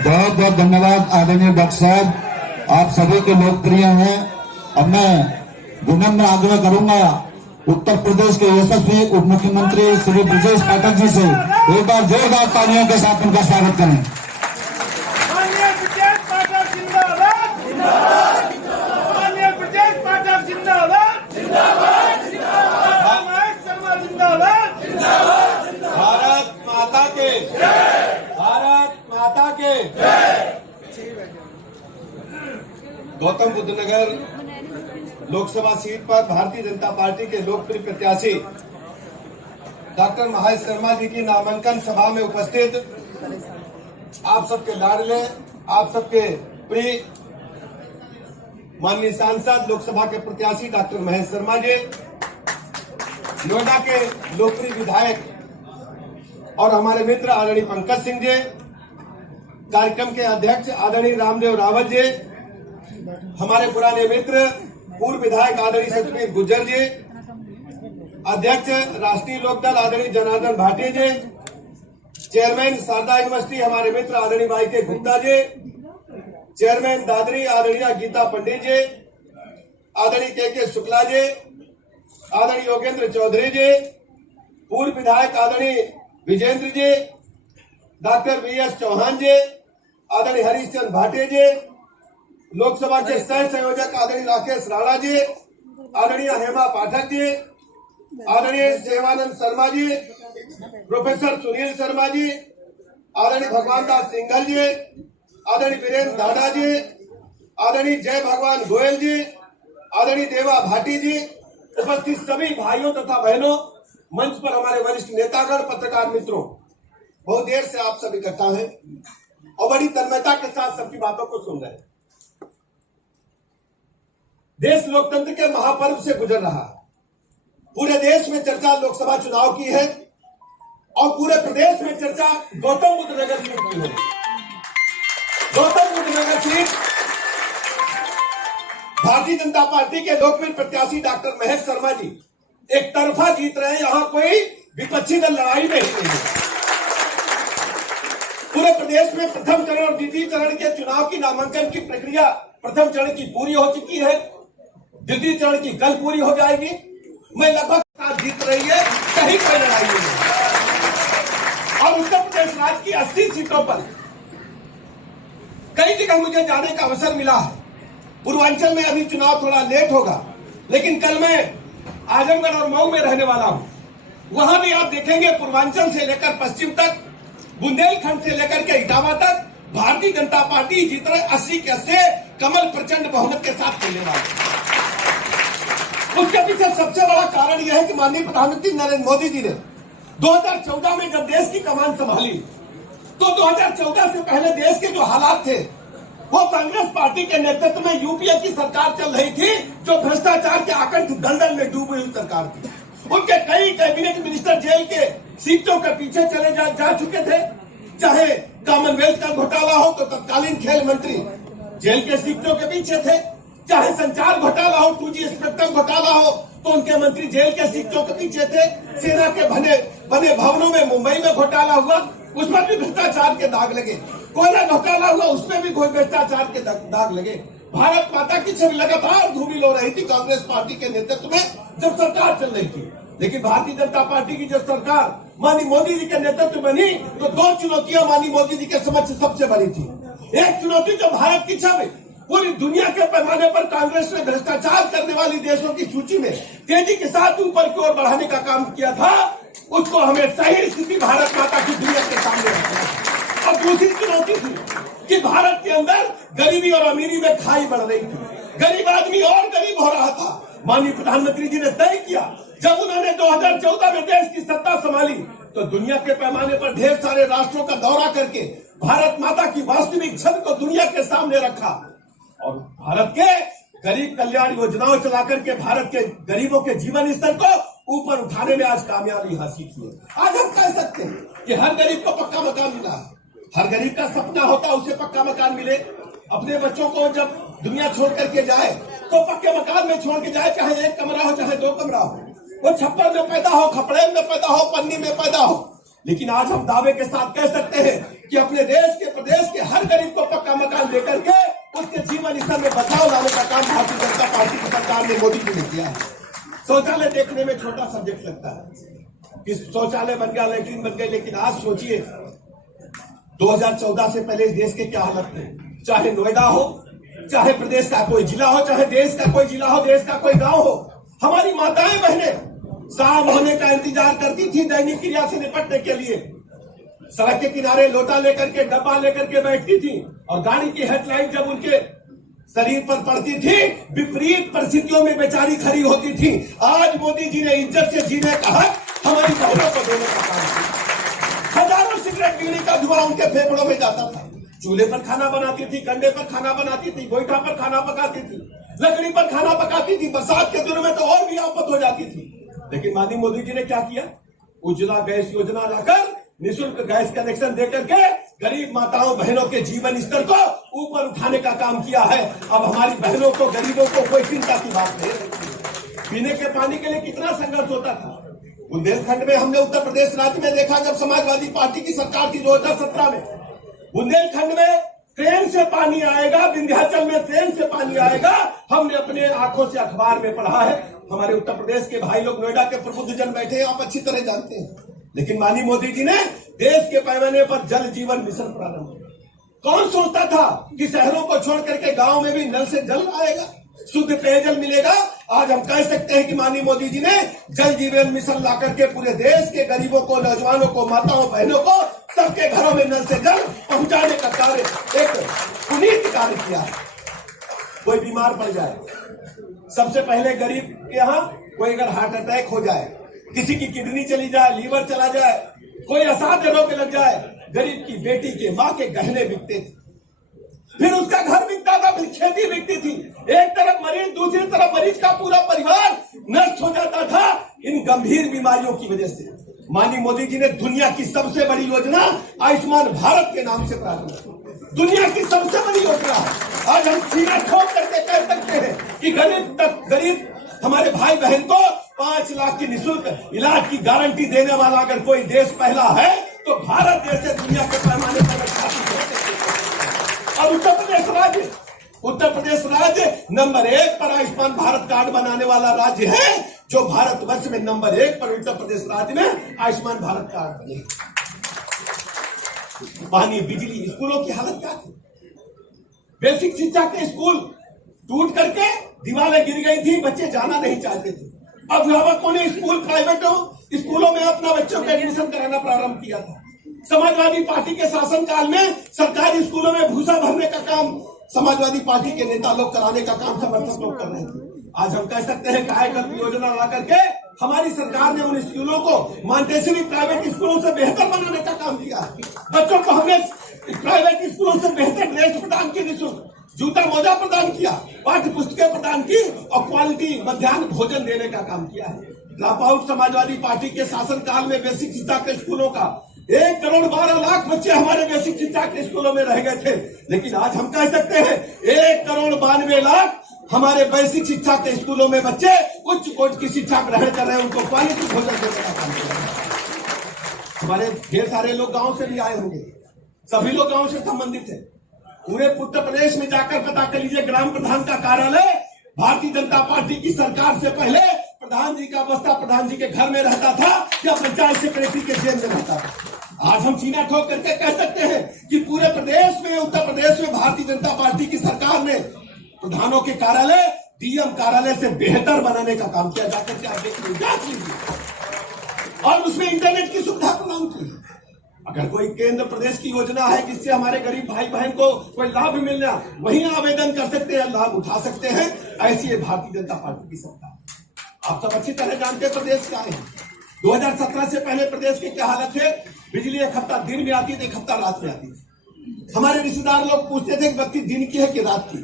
बहुत बहुत धन्यवाद आदरणीय डॉक्टर साहब, आप सभी के लोकप्रिय हैं। अब मैं विनम्र आग्रह करूंगा उत्तर प्रदेश के यशस्वी उप मुख्यमंत्री श्री ब्रजेश पाठक जी से एक बार जोरदार तालियों के साथ उनका स्वागत करें। माननीय ब्रजेश पाठक जिंदाबाद, माननीय ब्रजेश पाठक जिंदाबाद, महेश शर्मा जिंदाबाद। भारत माता के जय, भारत माता के जय। गौतम बुद्ध नगर लोकसभा सीट पर भारतीय जनता पार्टी के लोकप्रिय प्रत्याशी डॉक्टर महेश शर्मा जी की नामांकन सभा में उपस्थित आप सबके लाडले, आप सबके प्रिय माननीय सांसद लोकसभा के प्रत्याशी डॉक्टर महेश शर्मा जी, नोएडा के लोकप्रिय विधायक और हमारे मित्र आदरणीय पंकज सिंह जी, कार्यक्रम के अध्यक्ष आदरणीय रामदेव रावत जी, हमारे पुराने मित्र पूर्व विधायक आदरणीय सतबीर गुर्जर जी, अध्यक्ष राष्ट्रीय लोकदल आदरणीय जनार्दन भाटिया जी, चेयरमैन शारदा यूनिवर्सिटी हमारे मित्र आदरणीय वाई के गुप्ता जी, चेयरमैन दादरी आदरणीय गीता पंडित जी, आदरणीय के शुक्ला जी, आदरणीय योगेंद्र चौधरी जी, पूर्व विधायक आदरणीय विजेंद्र जी, डॉक्टर वीएस चौहान जी, आदरणीय हरीशचंद्र भाटिया जी, लोकसभा के सह संयोजक आदरणीय राकेश राणा जी, आदरणीय हेमा पाठक जी, आदरणीय सेवानंद शर्मा जी, प्रोफेसर सुनील शर्मा जी, आदरणीय भगवान दास सिंघल जी, आदरणीय वीरेंद्र दादा जी, आदरणीय जय भगवान गोयल जी, आदरणीय देवा भाटी जी, उपस्थित सभी भाइयों तथा बहनों, मंच पर हमारे वरिष्ठ नेतागण, पत्रकार मित्रों, बहुत देर से आप सब इकट्ठा हैं और बड़ी तन्मयता के साथ सबकी बातों को सुन रहे हैं। देश लोकतंत्र के महापर्व से गुजर रहा है। पूरे देश में चर्चा लोकसभा चुनाव की है और पूरे प्रदेश में चर्चा गौतम बुद्ध नगर सीट की है। गौतम बुद्ध नगर सीट भारतीय जनता पार्टी के लोकप्रिय प्रत्याशी डॉक्टर महेश शर्मा जी एक तरफा जीत रहे हैं। यहां कोई विपक्षी दल लड़ाई में नहीं है। पूरे प्रदेश में प्रथम चरण और द्वितीय चरण के चुनाव की नामांकन की प्रक्रिया प्रथम चरण की पूरी हो चुकी है, द्वितीय चरण की कल पूरी हो जाएगी। मैं लगभग साथ जीत रही है, कहीं कोई लड़ाई नहीं है। और उत्तर प्रदेश राज्य की 80 सीटों पर कई जगह मुझे जाने का अवसर मिला है। पूर्वांचल में अभी चुनाव थोड़ा लेट होगा, लेकिन कल मैं आजमगढ़ और मऊ में रहने वाला हूं। वहां भी आप देखेंगे पूर्वांचल से लेकर पश्चिम तक, बुंदेलखंड से लेकर के इटावा तक भारतीय जनता पार्टी जीत रहे 80 के 80 कमल प्रचंड बहुमत के साथ खेलने वाले। उसके पीछे सबसे बड़ा कारण यह है कि माननीय प्रधानमंत्री नरेंद्र मोदी जी ने 2014 में जब देश की कमान संभाली तो 2014 से पहले देश के जो हालात थे वो कांग्रेस पार्टी के नेतृत्व में यूपीए की सरकार चल रही थी, जो भ्रष्टाचार के आकंठ दलदल में डूबी हुई सरकार थी। उनके कई कैबिनेट मिनिस्टर जेल के सीटों के पीछे चले जा चुके थे। चाहे कॉमनवेल्थ का घोटाला हो तो तत्कालीन खेल मंत्री जेल के सीटों के पीछे थे, चाहे संचार घोटाला हो, 2G स्पेक्ट्रम घोटाला हो तो उनके मंत्री जेल के सीटों के पीछे थे। सेना के बने भवनों में मुंबई में घोटाला हुआ, उसमें भी भ्रष्टाचार के दाग लगे। कोयला घोटाला हुआ, उसमें भी भ्रष्टाचार के दाग लगे। भारत माता की छवि लगातार धूमिल हो रही थी कांग्रेस पार्टी के नेतृत्व में जब सरकार चल रही थी। लेकिन भारतीय जनता पार्टी की जो सरकार माननीय मोदी जी के नेतृत्व में बनी तो दो चुनौतियां माननीय मोदी जी के समक्ष सबसे बड़ी थी। एक चुनौती जो भारत की छवि पूरी दुनिया के पैमाने पर कांग्रेस ने भ्रष्टाचार करने वाली देशों की सूची में तेजी के साथ ऊपर की ओर बढ़ाने का काम किया था, उसको हमें सही स्थिति भारत माता की दुनिया के सामने रखना। और दूसरी चुनौती थी कि भारत के अंदर गरीबी और अमीरी में खाई बढ़ रही थी, गरीब आदमी और गरीब हो रहा था। माननीय प्रधानमंत्री जी ने तय किया, जब उन्होंने 2014 में देश की सत्ता संभाली तो दुनिया के पैमाने पर ढेर सारे राष्ट्रों का दौरा करके भारत माता की वास्तविक छवि को दुनिया के सामने रखा और भारत के गरीब कल्याण योजनाओं चला करके भारत के गरीबों के जीवन स्तर को ऊपर उठाने में आज कामयाबी हासिल की है। आज हम कह सकते हैं कि हर गरीब को पक्का मकान मिला है, हर गरीब का सपना होता है उसे पक्का मकान मिले। अपने बच्चों को जब दुनिया छोड़ करके जाए तो पक्के मकान में छोड़ के जाए, चाहे एक कमरा हो चाहे दो कमरा हो, वो छप्पर में पैदा हो, खपड़े में पैदा हो, पन्नी में पैदा हो। लेकिन आज हम दावे के साथ कह सकते हैं कि अपने देश के प्रदेश के हर गरीब को पक्का मकान देकर के उसके जीवन स्तर में बदलाव लाने का काम भारतीय जनता पार्टी की सरकार ने मोदी जी ने किया है। शौचालय देखने में छोटा सब्जेक्ट लगता है कि शौचालय बन गया, लैट्रिन बन गए, लेकिन आज सोचिए 2014 से पहले इस देश के क्या हालत थे। चाहे नोएडा हो, चाहे प्रदेश का कोई जिला हो, चाहे देश का कोई जिला हो, देश का कोई गांव हो, हमारी माताएं बहनें शाम होने का इंतजार करती थी दैनिक क्रिया से निपटने के लिए। सड़क के किनारे लोटा लेकर के, डब्बा लेकर के बैठती थी और गाड़ी की हेडलाइट जब उनके शरीर पर पड़ती थी, विपरीत परिस्थितियों में बेचारी खड़ी होती थी। आज मोदी जी ने इज्जत से जीने का हक हमारी बहनों को देने का काम किया। हजारों सिगरेट पीने का धुआं उनके फेफड़ों में जाता था। चूल्हे पर खाना बनाती थी, कंडे पर खाना बनाती थी, गोईठा पर खाना पकाती थी, लकड़ी पर खाना पकाती थी। बरसात के दिनों में तो और भी आफत हो जाती थी। लेकिन माननीय मोदी जी ने क्या किया? उज्ज्वला गैस योजना लाकर निःशुल्क गैस कनेक्शन देकर के गरीब माताओं बहनों के जीवन स्तर को ऊपर उठाने का काम किया है। अब हमारी बहनों को, गरीबों को कोई चिंता की बात नहीं। पीने के पानी के लिए कितना संघर्ष होता था। बुंदेलखंड में हमने उत्तर प्रदेश राज्य में देखा, जब समाजवादी पार्टी की सरकार थी 2017 में, बुंदेलखंड में ट्रेन से पानी आएगा, विंध्याचल में ट्रेन से पानी आएगा, हमने अपने आंखों से अखबार में पढ़ा है। हमारे उत्तर प्रदेश के भाई लोग नोएडा के प्रबुद्ध जन बैठे हैं, आप अच्छी तरह जानते हैं। लेकिन माननीय मोदी जी ने देश के पैमाने पर जल जीवन मिशन प्रारंभ किया। कौन सोचता था कि शहरों को छोड़ करके गांव में भी नल से जल आएगा, शुद्ध पेयजल मिलेगा। आज हम कह सकते हैं कि माननीय मोदी जी ने जल जीवन मिशन ला करके पूरे देश के गरीबों को, नौजवानों को, माताओं बहनों को सबके घरों में नल से जल पहुंचाने का कार्य, एक पुनीत कार्य किया है। कोई बीमार पड़ जाए, सबसे पहले गरीब के यहाँ कोई अगर हार्ट अटैक हो जाए, किसी की किडनी चली जाए, लीवर चला जाए, कोई असाध्य रोग लग जाए, गरीब की बेटी के, माँ के गहने बिकते थे, फिर उसका घर बिकता था, फिर खेती बिकती थी। एक तरफ मरीज, दूसरी तरफ मरीज का पूरा परिवार नष्ट हो जाता था इन गंभीर बीमारियों की वजह से। माननीय मोदी जी ने दुनिया की सबसे बड़ी योजना आयुष्मान भारत के नाम से प्रारंभ की। दुनिया की सबसे बड़ी योजना आज हम सीना ठोक करके कह सकते हैं कि गरीब हमारे भाई बहन को 5 लाख की निःशुल्क इलाज की गारंटी देने वाला अगर कोई देश पहला है तो भारत देश है दुनिया के पैमाने पर। और उत्तर प्रदेश राज्य नंबर 1 पर आयुष्मान भारत कार्ड बनाने वाला राज्य है, जो भारतवर्ष में नंबर 1 पर उत्तर प्रदेश राज्य में आयुष्मान भारत कार्ड बने। पानी, बिजली, स्कूलों की हालत क्या थी? बेसिक शिक्षा के स्कूल टूट करके दीवारें गिर गई थी, बच्चे जाना नहीं चाहते थे। अभिभावकों ने स्कूल, प्राइवेट स्कूलों में अपना बच्चों को एडमिशन कराना प्रारंभ किया था। समाजवादी पार्टी के शासनकाल में सरकारी स्कूलों में भूसा भरने का काम समाजवादी पार्टी के नेता लोग कराने का काम समर्थक लोग कर रहे थे। आज हम कह सकते हैं कायाकल्प योजना ला करके हमारी सरकार ने उन स्कूलों को मॉन्टेसरी प्राइवेट स्कूलों से बेहतर बनाने का काम किया। बच्चों को हमने प्राइवेट स्कूलों से बेहतर ड्रेस प्रदान की, निःशुल्क जूता मोजा प्रदान किया, पाठ्य पुस्तकें प्रदान की और क्वालिटी मध्याह्न भोजन देने का काम किया है। ड्रॉप आउट समाजवादी पार्टी के शासनकाल में बेसिक शिक्षा के स्कूलों का 1 करोड़ 12 लाख बच्चे हमारे बेसिक शिक्षा के स्कूलों में रह गए थे। लेकिन आज हम कह सकते हैं 1 करोड़ 92 लाख हमारे बेसिक शिक्षा के स्कूलों में बच्चे उच्च कोटि की शिक्षा ग्रहण कर रहे हैं, उनको क्वालिटी भोजन देने का काम कर रहे हैं। हमारे ढेर सारे लोग गांव से भी आए होंगे, सभी लोग गांव से संबंधित है। पूरे उत्तर प्रदेश में जाकर पता कर लीजिए, ग्राम प्रधान का कार्यालय भारतीय जनता पार्टी की सरकार से पहले प्रधान जी का बस्ता प्रधान जी के घर में रहता था या पंचायत सेक्रेटरी के जेल में रहता था। आज हम सीना ठोक करके कह सकते हैं कि पूरे प्रदेश में, उत्तर प्रदेश में भारतीय जनता पार्टी की सरकार ने प्रधानों के कार्यालय डीएम कार्यालय से बेहतर बनाने का काम किया। जाकर के आप देखिए, जांच लीजिए, और उसमें इंटरनेट की सुविधा प्रदान की। अगर कोई केंद्र प्रदेश की योजना है जिससे हमारे गरीब भाई बहन को कोई लाभ मिलना, वहीं आवेदन कर सकते हैं, लाभ उठा सकते हैं। ऐसी है भारतीय जनता पार्टी की सरकार। आप सब अच्छी तरह जानते हैं प्रदेश क्या है। 2017 से पहले प्रदेश के क्या हालत थे? बिजली एक हफ्ता दिन में आती थी, एक हफ्ता रात में आती थी। हमारे रिश्तेदार लोग पूछते थे कि बत्ती दिन की है कि रात की।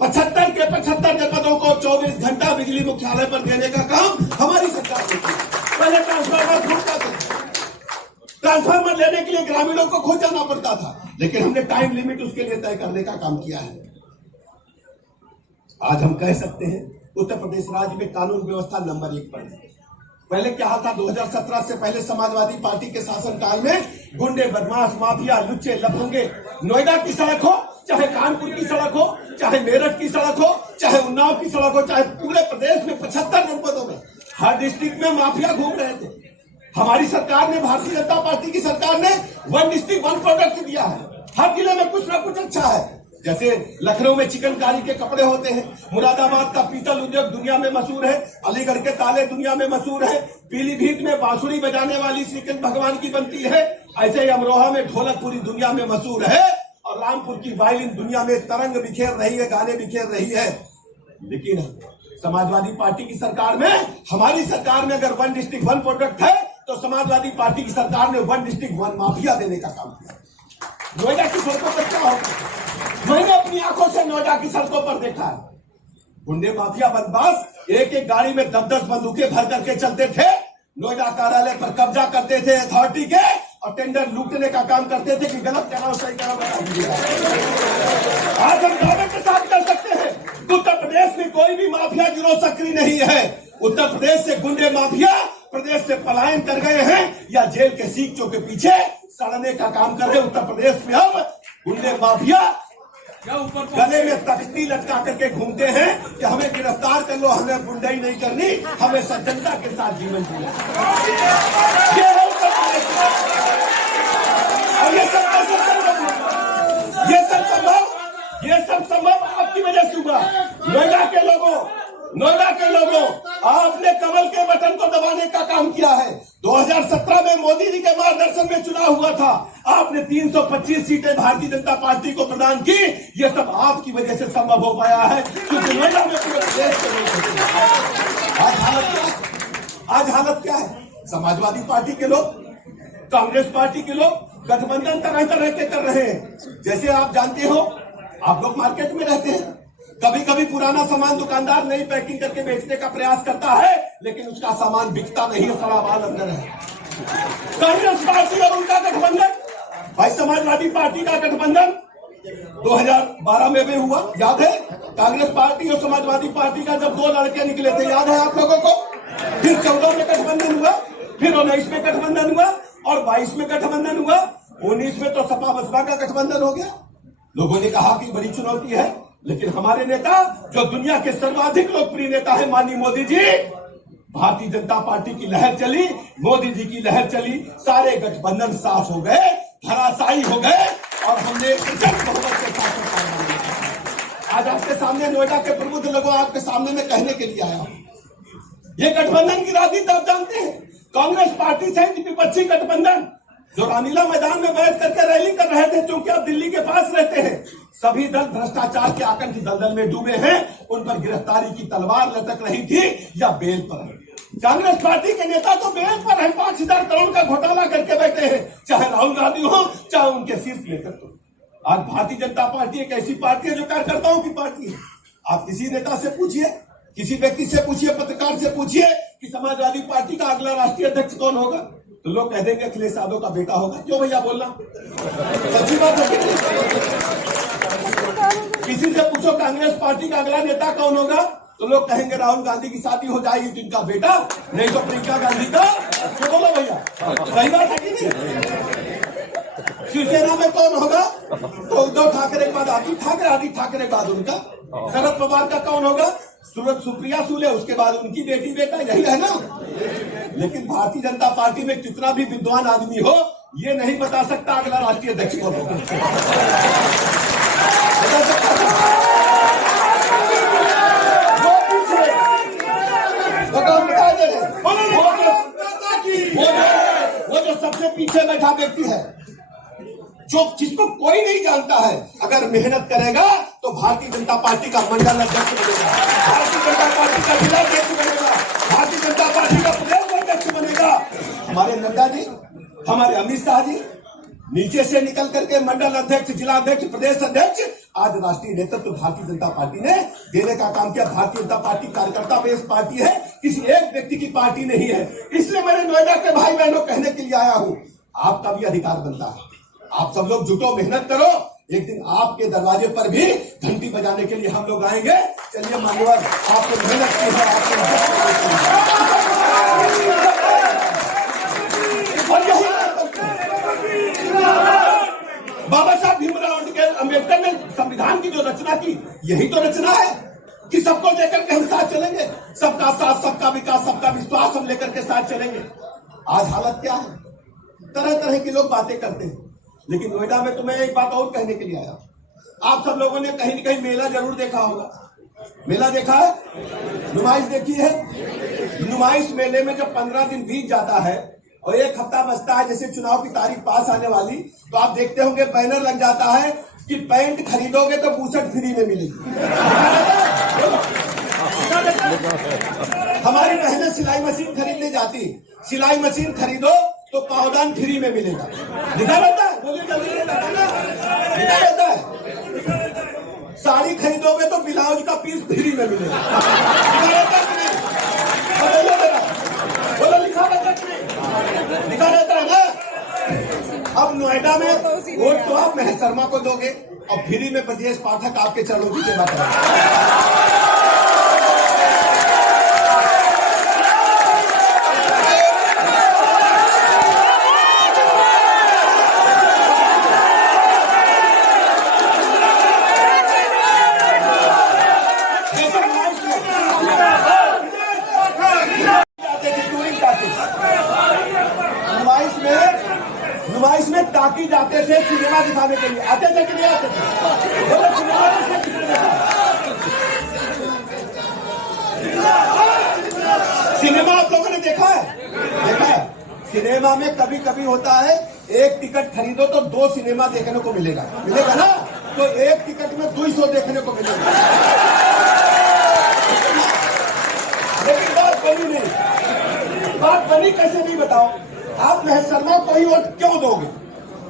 75 के 75 जनपदों को 24 घंटा बिजली मुख्यालय पर देने का काम हमारी सरकार ने किया। पहले ट्रांसफार्मर ढूंढता था, ट्रांसफार्मर लेने के लिए ग्रामीणों को खुद जाना पड़ता था, लेकिन हमने टाइम लिमिट उसके लिए तय करने का काम किया है। आज हम कह सकते हैं उत्तर प्रदेश राज्य में कानून व्यवस्था नंबर 1 पर है। पहले क्या था? 2017 से पहले समाजवादी पार्टी के शासनकाल में गुंडे, बदमाश, माफिया, लुच्चे, लफंगे, नोएडा की सड़क हो, चाहे कानपुर की सड़क हो, चाहे मेरठ की सड़क हो, चाहे उन्नाव की सड़क हो, चाहे पूरे प्रदेश में 75 जनपदों में हर डिस्ट्रिक्ट में माफिया घूम रहे थे। हमारी सरकार ने, भारतीय जनता पार्टी की सरकार ने 1 डिस्ट्रिक्ट 1 प्रोडक्ट दिया है। हर जिले में कुछ ना कुछ अच्छा है। जैसे लखनऊ में चिकनकारी के कपड़े होते हैं, मुरादाबाद का पीतल उद्योग दुनिया में मशहूर है, अलीगढ़ के ताले दुनिया में मशहूर है, पीलीभीत में बांसुरी बजाने वाली श्री कृष्ण भगवान की बनती है, ऐसे ही अमरोहा में ढोलक पूरी दुनिया में मशहूर है, और रामपुर की वायलिन दुनिया में तरंग बिखेर रही है, गाने बिखेर रही है। लेकिन समाजवादी पार्टी की सरकार में, हमारी सरकार में अगर 1 डिस्ट्रिक्ट 1 प्रोडक्ट है, तो समाजवादी पार्टी की सरकार ने 1 डिस्ट्रिक्ट 1 माफिया देने का काम किया। नोएडा की सड़कों पर क्या होगा? मैंने अपनी आंखों से नोएडा की सड़कों पर देखा है। गुंडे, माफिया, बदमाश एक एक गाड़ी में 10-10 बंदूकें भर करके चलते थे, नोएडा कार्यालय पर कब्जा करते थे अथॉरिटी के, और टेंडर लूटने का काम करते थे कि गलत कराओ सही कराओ बता दीजिए। आज हम दावे के साथ कर सकते हैं उत्तर प्रदेश में कोई भी माफिया गिरोह सक्रिय नहीं है। उत्तर प्रदेश से गुंडे माफिया प्रदेश से पलायन कर गए हैं या जेल के सीखों के पीछे सड़ने का काम कर रहे हैं। उत्तर प्रदेश में अब गुंडे माफिया गले में तख्ती लटका करके घूमते हैं कि हमें गिरफ्तार कर लो, हमें गुंडाई नहीं करनी, हमें सज्जनता के साथ जीवन जीना। ये है उत्तर प्रदेश। और ये सब कैसे संभव? ये सब संभव आपकी वजह से हुआ। नोएडा के लोगों, आपने कमल के बटन को दबाने का काम किया है। 2017 में मोदी जी के मार्गदर्शन में चुनाव हुआ था, आपने 325 सीटें भारतीय जनता पार्टी को प्रदान की। ये सब आपकी वजह से संभव हो पाया है, क्योंकि नोएडा में पूरे देश के लोग। आज हालत क्या है? समाजवादी पार्टी के लोग, कांग्रेस पार्टी के लोग गठबंधन तरह तरह के कर रहे हैं। जैसे आप जानते हो, आप लोग मार्केट में रहते हैं, कभी कभी पुराना सामान दुकानदार नई पैकिंग करके बेचने का प्रयास करता है, लेकिन उसका सामान बिकता नहीं है, सड़ा माल अंदर है। कांग्रेस पार्टी और उनका गठबंधन, भाई समाजवादी पार्टी का गठबंधन 2012 में भी हुआ, याद है? कांग्रेस पार्टी और समाजवादी पार्टी का जब 2 लड़के निकले थे, याद है आप लोगों को? फिर 14 में गठबंधन हुआ, फिर 19 में गठबंधन हुआ, और 22 में गठबंधन हुआ, 19 में तो सपा बसपा का गठबंधन हो गया। लोगों ने कहा कि बड़ी चुनौती है, लेकिन हमारे नेता, जो दुनिया के सर्वाधिक लोकप्रिय नेता है माननीय मोदी जी, भारतीय जनता पार्टी की लहर चली, मोदी जी की लहर चली, सारे गठबंधन साफ हो गए, धराशायी हो गए, और हमने बहुमत के साथ आज आपके सामने नोएडा के प्रबुद्ध लोगों आपके सामने में कहने के लिए आया हूं। ये गठबंधन की राजनीति आप जानते हैं। कांग्रेस पार्टी से विपक्षी गठबंधन जो रामलीला मैदान में बैठ करके रैली कर रहे थे, क्योंकि आप दिल्ली के पास रहते हैं, सभी दल भ्रष्टाचार के आकंठ की दलदल में डूबे हैं, उन पर गिरफ्तारी की तलवार लटक रही थी या बेल पर है। कांग्रेस पार्टी के नेता तो बेल पर है, 5,000 करोड़ का घोटाला करके बैठे हैं, चाहे राहुल गांधी हो, चाहे उनके शीर्ष नेतृत्व। आज भारतीय जनता पार्टी एक ऐसी पार्टी है जो कार्यकर्ताओं की पार्टी है। आप किसी नेता से पूछिए, किसी व्यक्ति से पूछिए, पत्रकार से पूछिए कि समाजवादी पार्टी का अगला राष्ट्रीय अध्यक्ष कौन होगा, तो लोग कह देंगे अखिलेश यादव का बेटा होगा। क्यों भैया बोलना? सच्ची बात है। किसी से पूछो कांग्रेस पार्टी का अगला नेता कौन होगा, तो लोग कहेंगे राहुल गांधी की शादी हो जाएगी तो इनका बेटा, नहीं तो प्रियंका गांधी का। क्यों बोलो भैया? सही बात है कि नहीं? शिवसेना में कौन होगा, तो उद्धव ठाकरे के बाद आदित्य ठाकरे, आदित्य ठाकरे के बाद उनका। शरद पवार का कौन होगा? सूरत सुप्रिया सूले, उसके बाद उनकी बेटी बेटा, यही है ना। लेकिन भारतीय जनता पार्टी में कितना भी विद्वान आदमी हो, ये नहीं बता सकता अगला राष्ट्रीय अध्यक्ष कौन होगा। वो जो सबसे पीछे बैठा व्यक्ति है, जो जिसको कोई नहीं जानता है, अगर मेहनत करेगा तो भारतीय जनता पार्टी का मंडल अध्यक्ष बनेगा, भारतीय जनता पार्टी का जिला अध्यक्ष बनेगा, भारतीय जनता पार्टी का प्रदेश अध्यक्ष बनेगा। हमारे नड्डा जी, हमारे अमित शाह जी नीचे से निकल करके मंडल अध्यक्ष, जिला अध्यक्ष, प्रदेश अध्यक्ष, आज राष्ट्रीय नेतृत्व भारतीय जनता पार्टी ने देने का काम किया। भारतीय जनता पार्टी कार्यकर्ता बेस पार्टी है, किसी एक व्यक्ति की पार्टी नहीं है। इसलिए मैंने नोएडा के भाई बहनों कहने के लिए आया हूं, आपका भी अधिकार बनता है, आप सब लोग जुटो, मेहनत करो, एक दिन आपके दरवाजे पर भी घंटी बजाने के लिए हम लोग आएंगे। चलिए मान्यवर, आपने मेहनत की है, और यही बाबा साहब भीमराव अम्बेडकर ने संविधान की जो रचना की, यही तो रचना है कि सबको लेकर के हम साथ चलेंगे, सबका साथ, सबका विकास, सबका विश्वास हम लेकर के साथ चलेंगे। आज हालत क्या है, तरह तरह के लोग बातें करते हैं। लेकिन नोएडा में तो मैं एक बात और कहने के लिए आया, आप सब लोगों ने कहीं न कहीं मेला जरूर देखा होगा। मेला देखा है, नुमाइश देखी है। नुमाइश मेले में जब 15 दिन बीत जाता है और एक हफ्ता बचता है, जैसे चुनाव की तारीख पास आने वाली, तो आप देखते होंगे बैनर लग जाता है कि पैंट खरीदोगे तो बूशर्ट फ्री में मिलेगी। हमारी बहनें सिलाई मशीन खरीदने जाती, सिलाई मशीन खरीदो तो पावदान फ्री में मिलेगा। लिखा रहता है, बोलिए जल्दी, लिखा रहता है। साड़ी खरीदोगे तो ब्लाउज का पीस फ्री में मिलेगा। लिखा रहता है, बोलो लिखा रहता है, लिखा रहता है ना। अब नोएडा में वोट तो आप महर शर्मा को दोगे और फ्री में ब्रजेश पाठक आपके चरणों की सेवा करेंगे। नुमाइश में टाकी जाते थे सिनेमा दिखाने के लिए, आते थे कि नहीं आते थे? बोलो सिनेमा आप लोगों ने देखा है? देखा है। सिनेमा में कभी कभी होता है, एक टिकट खरीदो तो 2 सिनेमा देखने को मिलेगा, मिलेगा ना। तो एक टिकट में 200 देखने को मिलेगा। लेकिन बात बनी नहीं, बात बनी कैसे नहीं बताओ। आप महर शर्मा को ही वोट क्यों दोगे?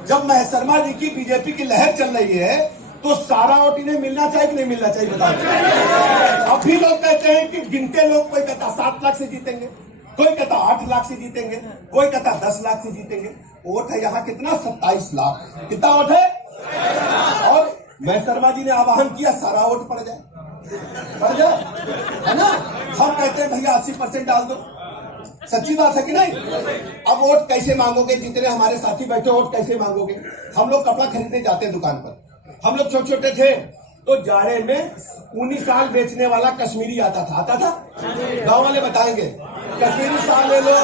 जब महर शर्मा जी की बीजेपी की लहर चल रही है तो सारा वोट इन्हें मिलना चाहिए कि नहीं मिलना चाहिए बताओ। अब भी लोग कहते हैं कि गिनते लोग, कोई कहता 7 लाख से जीतेंगे, कोई कहता 8 लाख से जीतेंगे, कोई कहता 10 लाख से जीतेंगे। वोट है यहाँ कितना, 27 लाख। कितना वोट है? और महर शर्मा जी ने आह्वान किया सारा वोट पड़ जाए, पड़ जाए, है ना। हम कहते हैं भैया 80% डाल दो, सच्ची बात है कि नहीं। अब वोट कैसे मांगोगे? जितने हमारे साथी बैठे वोट कैसे मांगोगे? हम लोग कपड़ा खरीदने जाते हैं दुकान पर, हम लोग छोटे छोटे थे तो जाड़े में 19 साल बेचने वाला कश्मीरी आता था। गांव वाले बताएंगे कश्मीरी साल ले लो,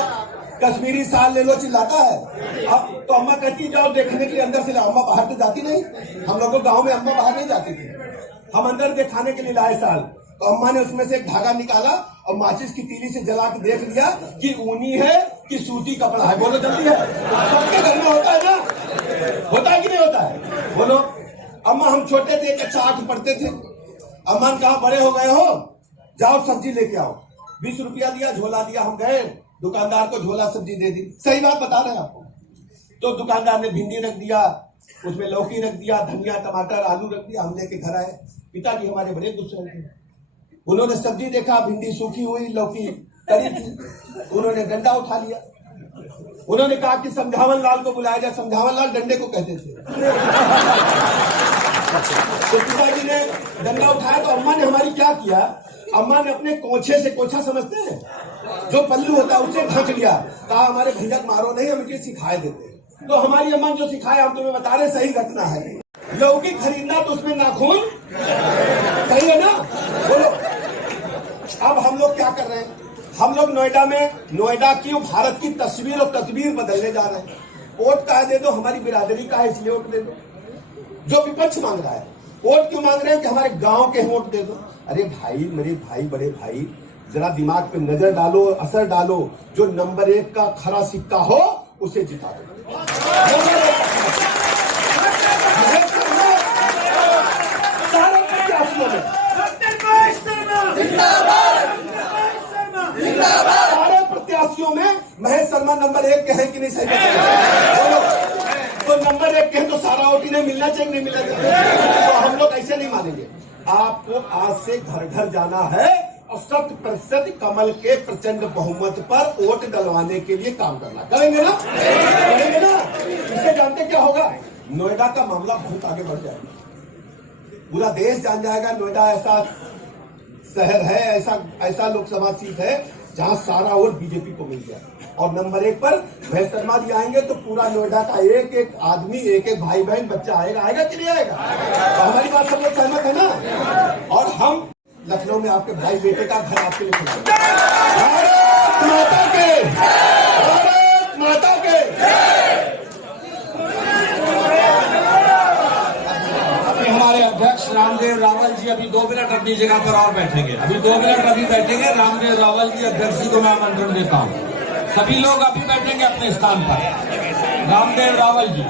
कश्मीरी साल ले लो, चिल्लाता है। अब तो अम्मा कहती जाओ देखने के लिए, अंदर से लाओ। अम्मा बाहर तो जाती नहीं, हम लोग को गाँव में अम्मा बाहर नहीं जाती थी। हम अंदर दिखाने के लिए लाए साल, तो अम्मा ने उसमें से एक धागा निकाला और माचिस की तीली से जला के देख लिया कि ऊनी है कि सूती कपड़ा है। बोलो जल्दी है, सबके घर में होता है ना, होता है कि नहीं होता है? बोलो। अम्मा हम छोटे थे, कक्षा 8 पढ़ते थे। अम्मा ने कहा बड़े हो गए हो, जाओ सब्जी लेके आओ। 20 रुपया दिया, झोला दिया, हम गए, दुकानदार को झोला सब्जी दे दी। सही बात बता रहे हैं आपको। तो दुकानदार ने भिंडी रख दिया, उसमें लौकी रख दिया, धनिया, टमाटर, आलू रख दिया। हम लेके घर आए, पिताजी हमारे बड़े गुस्से थे। उन्होंने सब्जी देखा, भिंडी सूखी हुई, लौकी तरी थी। उन्होंने डंडा उठा लिया, उन्होंने कहा कि समझावन लाल को बुलाया जाए। समझावन लाल डंडे को कहते थे। तो पिताजी ने डंडा उठाया तो अम्मा ने हमारी क्या किया, अम्मा ने अपने कोछे से, कोछा समझते हैं जो पल्लू होता है, उससे ढक लिया। कहा हमारे भैया मारो नहीं, हम इसे सिखाए देते हैं। तो हमारी अम्मा जो सिखाया हम तुम्हें बता रहे, सही घटना है। लौकी खरीदना तो उसमें नाखून, सही है ना? बोलो। अब हम लोग क्या कर रहे हैं, हम लोग नोएडा की भारत की तस्वीर और तस्वीर बदलने जा रहे हैं। वोट का दे दो, हमारी बिरादरी का है इसलिए वोट दे दो। जो विपक्ष मांग रहा है, वोट क्यों मांग रहे हैं कि हमारे गांव के वोट दे दो। अरे भाई, मेरे भाई, बड़े भाई, जरा दिमाग पे नजर डालो, असर डालो। जो नंबर 1 का खरा सिक्का हो उसे जिता दो। सारे प्रत्याशियों में, सारे प्रत्याशियों में महेश शर्मा नंबर 1 के हैं कि नहीं, सही बताइए। तो नंबर 1 के हैं तो सारा वोट इन्हें मिलना चाहिए, नहीं मिलना चाहिए। तो हम लोग ऐसे नहीं मानेंगे। आपको आज से घर घर जाना है और 100% कमल के प्रचंड बहुमत पर वोट डलवाने के लिए काम करना। करेंगे ना? करेंगे ना? इससे जानते क्या होगा, नोएडा का मामला बहुत आगे बढ़ जाएगा। पूरा देश जान जाएगा नोएडा ऐसा शहर है, ऐसा लोकसभा सीट है जहां सारा वोट बीजेपी को मिल गया। और नंबर 1 पर महेश शर्मा जी आएंगे तो पूरा नोएडा का एक एक आदमी, एक एक भाई बहन, बच्चा आएगा कि नहीं आएगा? तो हमारी बात सब लोग सहमत है ना? और हम लखनऊ में आपके भाई बेटे का घर आपके लिए खुलेंगे। भारत माता के, भारत माता के। हमारे अध्यक्ष रामदेव रावल जी अभी 2 मिनट अपनी जगह पर और बैठेंगे। अभी 2 मिनट अभी बैठेंगे। रामदेव रावल जी अध्यक्ष जी को मैं आमंत्रण देता हूँ। सभी लोग अभी बैठेंगे अपने स्थान पर। रामदेव रावल जी।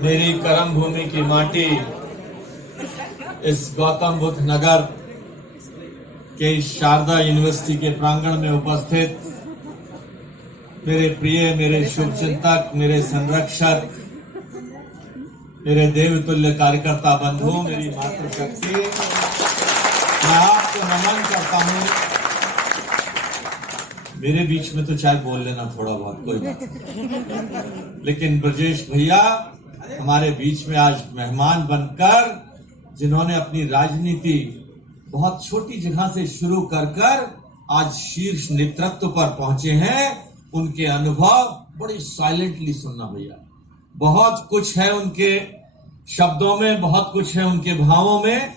मेरी कर्म भूमि की माटी, इस गौतम बुद्ध नगर के शारदा यूनिवर्सिटी के प्रांगण में उपस्थित मेरे प्रिय, मेरे शुभचिंतक, मेरे संरक्षक, मेरे देवतुल्य कार्यकर्ता बंधु, मेरी मातृशक्ति, मैं आपको नमन करता हूं। मेरे बीच में तो चाहे बोल लेना थोड़ा बहुत, कोई बात नहीं, लेकिन ब्रजेश भैया हमारे बीच में आज मेहमान बनकर, जिन्होंने अपनी राजनीति बहुत छोटी जगह से शुरू कर आज शीर्ष नेतृत्व पर पहुंचे हैं, उनके अनुभव बड़ी साइलेंटली सुनना भैया। बहुत कुछ है उनके शब्दों में, बहुत कुछ है उनके भावों में,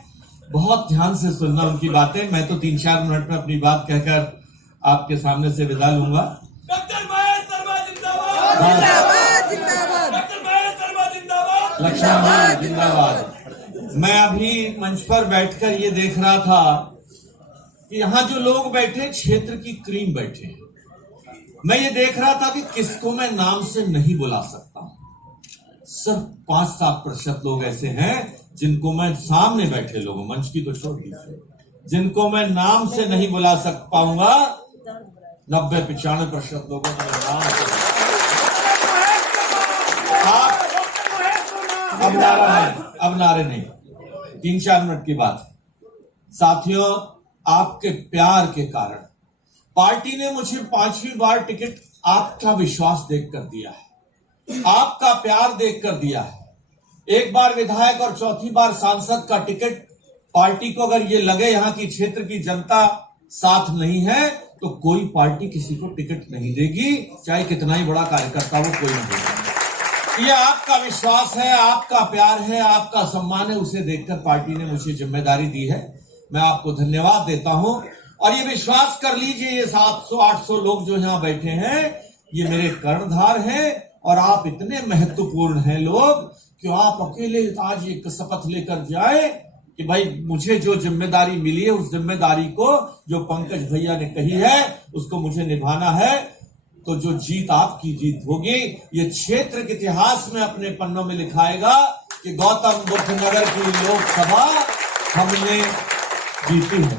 बहुत ध्यान से सुनना उनकी बातें। मैं तो 3-4 मिनट में अपनी बात कहकर आपके सामने से विदा लूंगा। डॉक्टर महेश शर्मा जिंदाबाद, जिंदाबाद, डॉक्टर महेश शर्मा जिंदाबाद, लक्ष्मण भाई जिंदाबाद। मैं अभी मंच पर बैठकर ये देख रहा था कि यहाँ जो लोग बैठे, क्षेत्र की क्रीम बैठे हैं। मैं ये देख रहा था कि किसको मैं नाम से नहीं बुला सकता। सिर्फ 5-7% लोग ऐसे हैं जिनको मैं, सामने बैठे लोगों, मंच की तो छोड़ दीजिए, जिनको मैं नाम से नहीं बुला पाऊंगा। 90-95% लोगों का नाम से। अब नारे नहीं, 3-4 मिनट की बात है। साथियों, आपके प्यार के कारण पार्टी ने मुझे 5वीं बार टिकट आपका विश्वास देखकर दिया है, आपका प्यार देखकर दिया है। एक बार विधायक और 4थी बार सांसद का टिकट पार्टी को अगर ये लगे यहाँ की क्षेत्र की जनता साथ नहीं है तो कोई पार्टी किसी को टिकट नहीं देगी, चाहे कितना ही बड़ा कार्यकर्ता हो, कोई नहीं देगा। ये आपका विश्वास है, आपका प्यार है, आपका सम्मान है, उसे देखकर पार्टी ने मुझे जिम्मेदारी दी है। मैं आपको धन्यवाद देता हूं। और ये विश्वास कर लीजिए, ये 700-800 लोग जो यहाँ बैठे हैं, ये मेरे कर्णधार हैं। और आप इतने महत्वपूर्ण हैं लोग कि आप अकेले आज एक शपथ लेकर जाए कि भाई मुझे जो जिम्मेदारी मिली है, उस जिम्मेदारी को जो पंकज भैया ने कही है उसको मुझे निभाना है। तो जो जीत आपकी जीत होगी, ये क्षेत्र के इतिहास में अपने पन्नों में लिखाएगा कि गौतम बुद्ध नगर की लोकसभा हमने जीती है।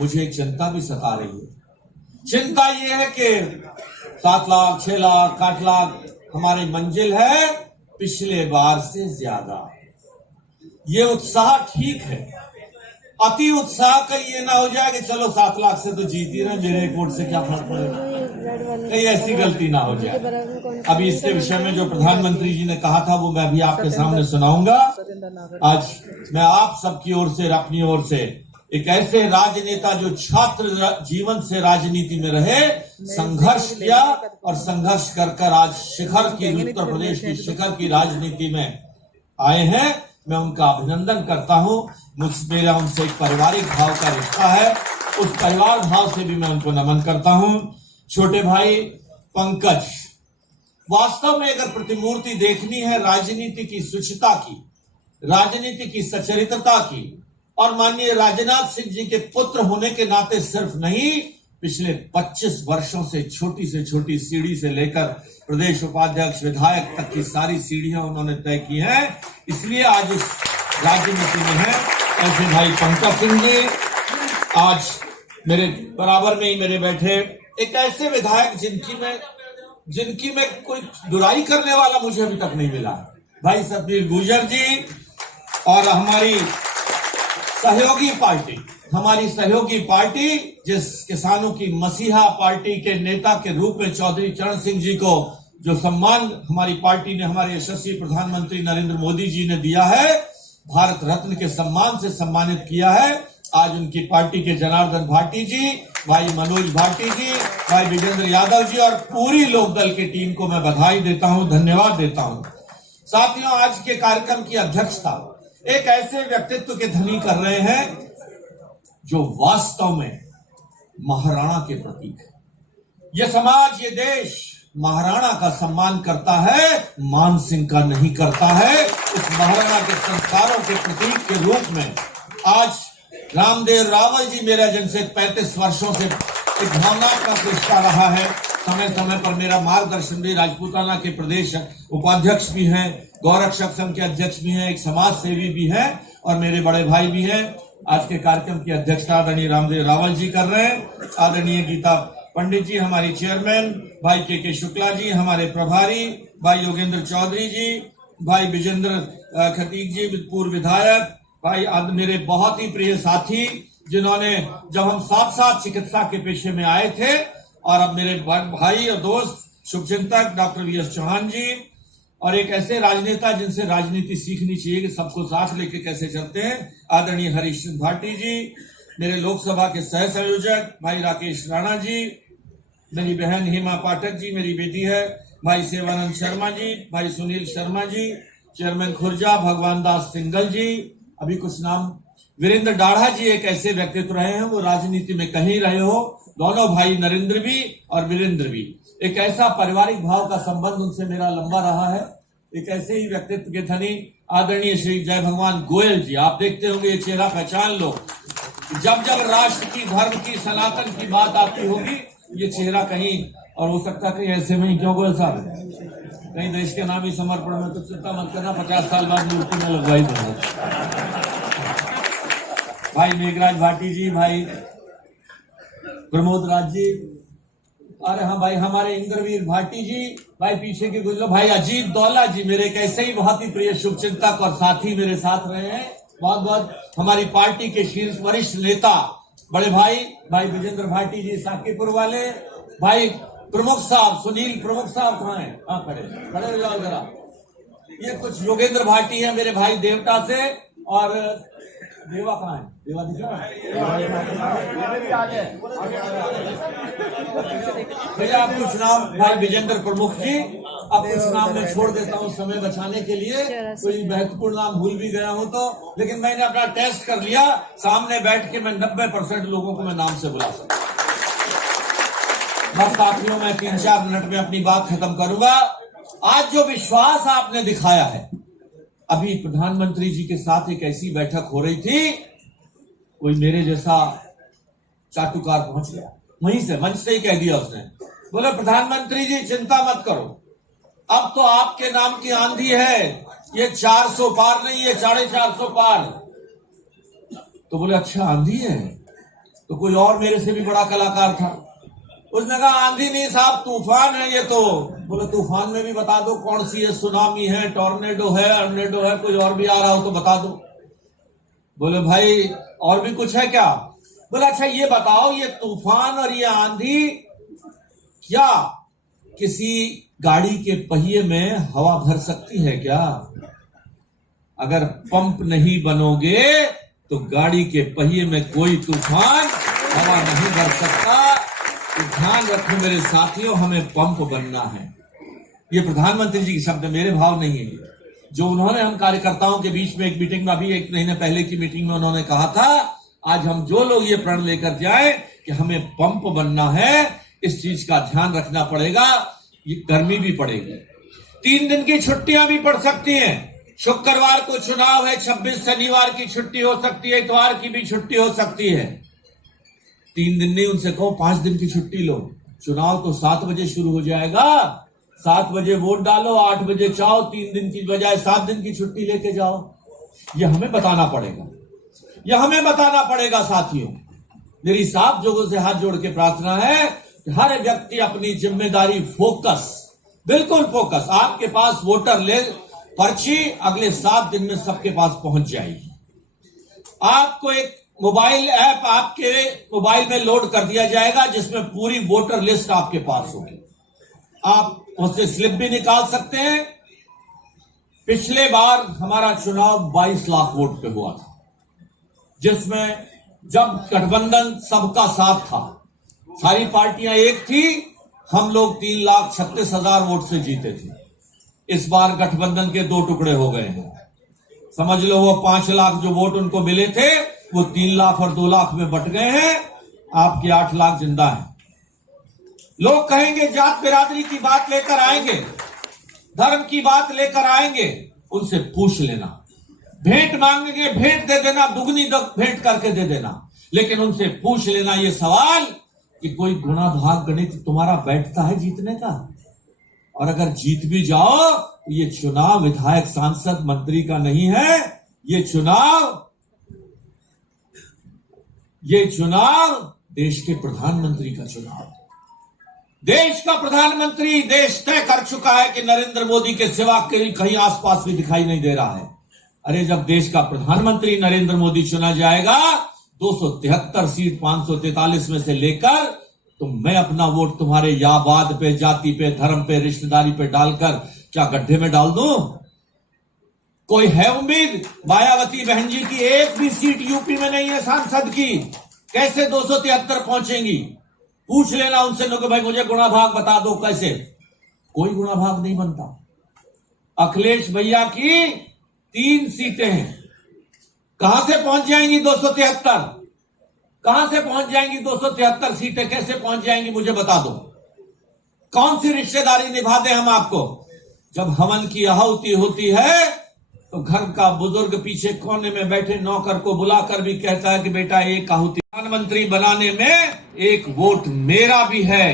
मुझे एक चिंता भी सता रही है। चिंता ये है कि 7 लाख, 6 लाख, 8 लाख हमारी मंजिल है, पिछले बार से ज्यादा। ये उत्साह ठीक है, अति उत्साह का ये ना हो जाए कि चलो 7 लाख से तो जीत ही रहे, मेरे वोट से क्या फर्क पड़ेगा, कहीं ऐसी गलती ना हो जाए। अभी इसके विषय में जो प्रधानमंत्री जी ने कहा था वो मैं अभी आपके सामने सुनाऊंगा। आज मैं आप सबकी ओर से, अपनी ओर से, एक ऐसे राजनेता जो छात्र जीवन से राजनीति में रहे, संघर्ष किया और संघर्ष कर आज शिखर की, उत्तर प्रदेश की शिखर की राजनीति में आए हैं, मैं उनका अभिनंदन करता हूं। मेरा उनसे एक पारिवारिक भाव का रिश्ता है, उस परिवार भाव से भी मैं उनको नमन करता हूं। छोटे भाई पंकज, वास्तव में अगर प्रतिमूर्ति देखनी है राजनीति की शुचिता की, राजनीति की सचरित्रता की, और माननीय राजनाथ सिंह जी के पुत्र होने के नाते सिर्फ नहीं, पिछले 25 वर्षों से छोटी सीढ़ी से लेकर प्रदेश उपाध्यक्ष, विधायक तक की सारी सीढ़ियां उन्होंने तय की हैं, इसलिए आज इस राजनीति में है। ऐसे भाई पंकज सिंह जी आज मेरे बराबर में ही मेरे बैठे, एक ऐसे विधायक जिनकी में कोई बुराई करने वाला मुझे अभी तक नहीं मिला, भाई सतबीर गुर्जर जी, और हमारी सहयोगी पार्टी जिस किसानों की मसीहा पार्टी के नेता के रूप में चौधरी चरण सिंह जी को जो सम्मान हमारी पार्टी ने हमारे यशस्वी प्रधानमंत्री नरेंद्र मोदी जी ने दिया है, भारत रत्न के सम्मान से सम्मानित किया है। आज उनकी पार्टी के जनार्दन भाटी जी, भाई मनोज भाटी जी, भाई विजेंद्र यादव जी और पूरी लोकदल की टीम को मैं बधाई देता हूं, धन्यवाद देता हूं। साथियों, आज के कार्यक्रम की अध्यक्षता एक ऐसे व्यक्तित्व के धनी कर रहे हैं जो वास्तव में महाराणा के प्रतीक है। यह समाज, ये देश महाराणा का सम्मान करता है, मान सिंह का नहीं करता है। इस महाराणा के संस्कारों के प्रतीक के रूप में आज रामदेव रावल जी मेरा जिनसे 35 वर्षों से एक भावनात्मक रिश्ता रहा है, समय समय पर मेरा मार्गदर्शन भी, राजपूताना के प्रदेश उपाध्यक्ष भी हैं, गौरक्षक संघ के अध्यक्ष भी हैं, एक समाज सेवी भी हैं और मेरे बड़े भाई भी हैं। आज के कार्यक्रम की अध्यक्षता आदरणीय रामदेव रावल जी कर रहे हैं। आदरणीय गीता पंडित जी हमारी चेयरमैन, भाई के शुक्ला जी हमारे प्रभारी, भाई योगेंद्र चौधरी जी, भाई विजेंद्र खतीक जी पूर्व विधायक, भाई मेरे बहुत ही प्रिय साथी जिन्होंने जब हम साथ चिकित्सा के पेशे में आए थे, और अब मेरे भाई और दोस्त शुभचिंतक डॉक्टर वी.एस. चौहान जी, और एक ऐसे राजनेता जिनसे राजनीति सीखनी चाहिए कि सबको साथ लेके कैसे चलते हैं, आदरणीय हरीश भाटी जी, मेरे लोकसभा के सह संयोजक भाई राकेश राणा जी, मेरी बहन हेमा पाठक जी मेरी बेटी है, भाई सेवानंद शर्मा जी, भाई सुनील शर्मा जी, चेयरमैन खुर्जा भगवान दास सिंगल जी, अभी कुछ नाम, वीरेंद्र डाढ़ा जी एक ऐसे व्यक्तित्व रहे हैं, वो राजनीति में कहीं रहे हो, दोनों भाई नरेंद्र भी और वीरेंद्र भी, एक ऐसा पारिवारिक भाव का संबंध उनसे मेरा लंबा रहा है। एक ऐसे ही व्यक्तित्व के धनी आदरणीय श्री जय भगवान गोयल जी, आप देखते होंगे ये चेहरा पहचान लो, जब राष्ट्र की, धर्म की, सनातन की बात आती होगी ये चेहरा कहीं, और हो सकता कहीं ऐसे में, क्यों गोयल साहब, कहीं देश के नाम ही समर्पण में, तो चिंता मत करना, 50 साल बाद मूर्ति में लगवाई दूंगा। भाई मेघराज भाटी जी, भाई प्रमोद राज जी, अरे हाँ भाई हमारे इंद्रवीर भाटी जी, भाई पीछे के गुजरो भाई अजीत दौला जी, मेरे एक ऐसे ही बहुत ही प्रिय शुभचिंतक और साथी मेरे साथ रहे हैं, बहुत बहुत हमारी पार्टी के शीर्ष वरिष्ठ नेता बड़े भाई विजेंद्र भाटी जी साकीपुर वाले, भाई प्रमुख साहब सुनील प्रमुख साहब कहाँ हैं, हाँ खड़े हो जाओ जरा, ये कुछ योगेंद्र भाटी है मेरे भाई देवता से, और देवा कहाँ है, देवा भैया आप कुछ नाम, भाई विजेंद्र प्रमुख जी, अब कुछ नाम मैं छोड़ देता हूँ समय बचाने के लिए, कोई महत्वपूर्ण नाम भूल भी गया हूं तो, लेकिन मैंने अपना टेस्ट कर लिया, सामने बैठ के मैं 90% लोगों को मैं नाम से बुला सकता। बस साथियों मैं 3-4 मिनट में अपनी बात खत्म करूंगा। आज जो विश्वास आपने दिखाया है, अभी प्रधानमंत्री जी के साथ एक ऐसी बैठक हो रही थी, कोई मेरे जैसा चाटुकार पहुंच गया, वहीं से मंच से ही कह दिया उसने, बोले प्रधानमंत्री जी चिंता मत करो, अब तो आपके नाम की आंधी है, ये 400 पार नहीं, ये 450 पार। तो बोले अच्छा आंधी है, तो कोई और मेरे से भी बड़ा कलाकार था, उसने कहा आंधी नहीं साहब तूफान है ये तो। बोले तूफान में भी बता दो कौन सी है, सुनामी है, टॉर्नेडो है, अर्नेडो है, कोई और भी आ रहा हो तो बता दो। बोले भाई और भी कुछ है क्या? बोला अच्छा ये बताओ, ये तूफान और ये आंधी क्या किसी गाड़ी के पहिए में हवा भर सकती है क्या? अगर पंप नहीं बनोगे तो गाड़ी के पहिए में कोई तूफान हवा नहीं भर सकता। तो ध्यान रखो मेरे साथियों, हमें पंप बनना है। ये प्रधानमंत्री जी के शब्द, मेरे भाव नहीं है। जो उन्होंने हम कार्यकर्ताओं के बीच में एक मीटिंग में, अभी 1 महीने पहले की मीटिंग में उन्होंने कहा था, आज हम जो लोग ये प्रण लेकर जाए कि हमें पंप बनना है, इस चीज का ध्यान रखना पड़ेगा। ये गर्मी भी पड़ेगी, 3 दिन की छुट्टियां भी पड़ सकती हैं। शुक्रवार को चुनाव है, 26 शनिवार की छुट्टी हो सकती है, इतवार की भी छुट्टी हो सकती है। 3 दिन नहीं, उनसे कहो 5 दिन की छुट्टी लो। चुनाव तो 7 बजे शुरू हो जाएगा, 7 बजे वोट डालो, 8 बजे जाओ, 3 दिन की बजाय 7 दिन की छुट्टी लेके जाओ। ये हमें बताना पड़ेगा, यह हमें बताना पड़ेगा साथियों। मेरी साफ लोगों से हाथ जोड़ के प्रार्थना है कि हर व्यक्ति अपनी जिम्मेदारी फोकस, बिल्कुल फोकस। आपके पास वोटर ले पर्ची अगले 7 दिन में सबके पास पहुंच जाएगी। आपको एक मोबाइल ऐप आपके मोबाइल में लोड कर दिया जाएगा जिसमें पूरी वोटर लिस्ट आपके पास होगी। आप उससे स्लिप भी निकाल सकते हैं। पिछले बार हमारा चुनाव 22 लाख वोट पे हुआ था, जिसमें जब गठबंधन सबका साथ था, सारी पार्टियां एक थी, हम लोग 3,36,000 वोट से जीते थे। इस बार गठबंधन के 2 टुकड़े हो गए हैं। समझ लो वो 5 लाख जो वोट उनको मिले थे वो 3 लाख और 2 लाख में बट गए हैं। आपके 8 लाख जिंदा हैं। लोग कहेंगे जात बिरादरी की बात लेकर आएंगे, धर्म की बात लेकर आएंगे, उनसे पूछ लेना। भेंट मांगेंगे, भेंट दे देना, दुगनी भेंट करके दे देना। लेकिन उनसे पूछ लेना ये सवाल कि कोई गुणा भाग गणित तुम्हारा बैठता है जीतने का? और अगर जीत भी जाओ तो ये चुनाव विधायक, सांसद, मंत्री का नहीं है। ये चुनाव देश के प्रधानमंत्री का चुनाव है। देश का प्रधानमंत्री देश तय कर चुका है कि नरेंद्र मोदी के सिवा कहीं आसपास भी दिखाई नहीं दे रहा है। अरे जब देश का प्रधानमंत्री नरेंद्र मोदी चुना जाएगा, 273 सीट 543 में से लेकर, तो मैं अपना वोट तुम्हारे यावाद पे, जाति पे, धर्म पे, रिश्तेदारी पे डालकर क्या गड्ढे में डाल दूं? कोई है उम्मीद? मायावती बहन जी की एक भी सीट यूपी में नहीं है सांसद की, कैसे 273 पहुंचेंगी? पूछ लेना उनसे कि भाई मुझे गुणा भाग बता दो कैसे। कोई गुणा भाग नहीं बनता। अखिलेश भैया की 3 सीटें हैं, कहां से पहुंच जाएंगी 273? कहां से पहुंच जाएंगी 273 सीटें? कैसे पहुंच जाएंगी मुझे बता दो। कौन सी रिश्तेदारी निभा दें हम आपको? जब हवन की आहुति होती है तो घर का बुजुर्ग पीछे कोने में बैठे नौकर को बुलाकर भी कहता है कि बेटा एक आहुति। प्रधानमंत्री बनाने में एक वोट मेरा भी है।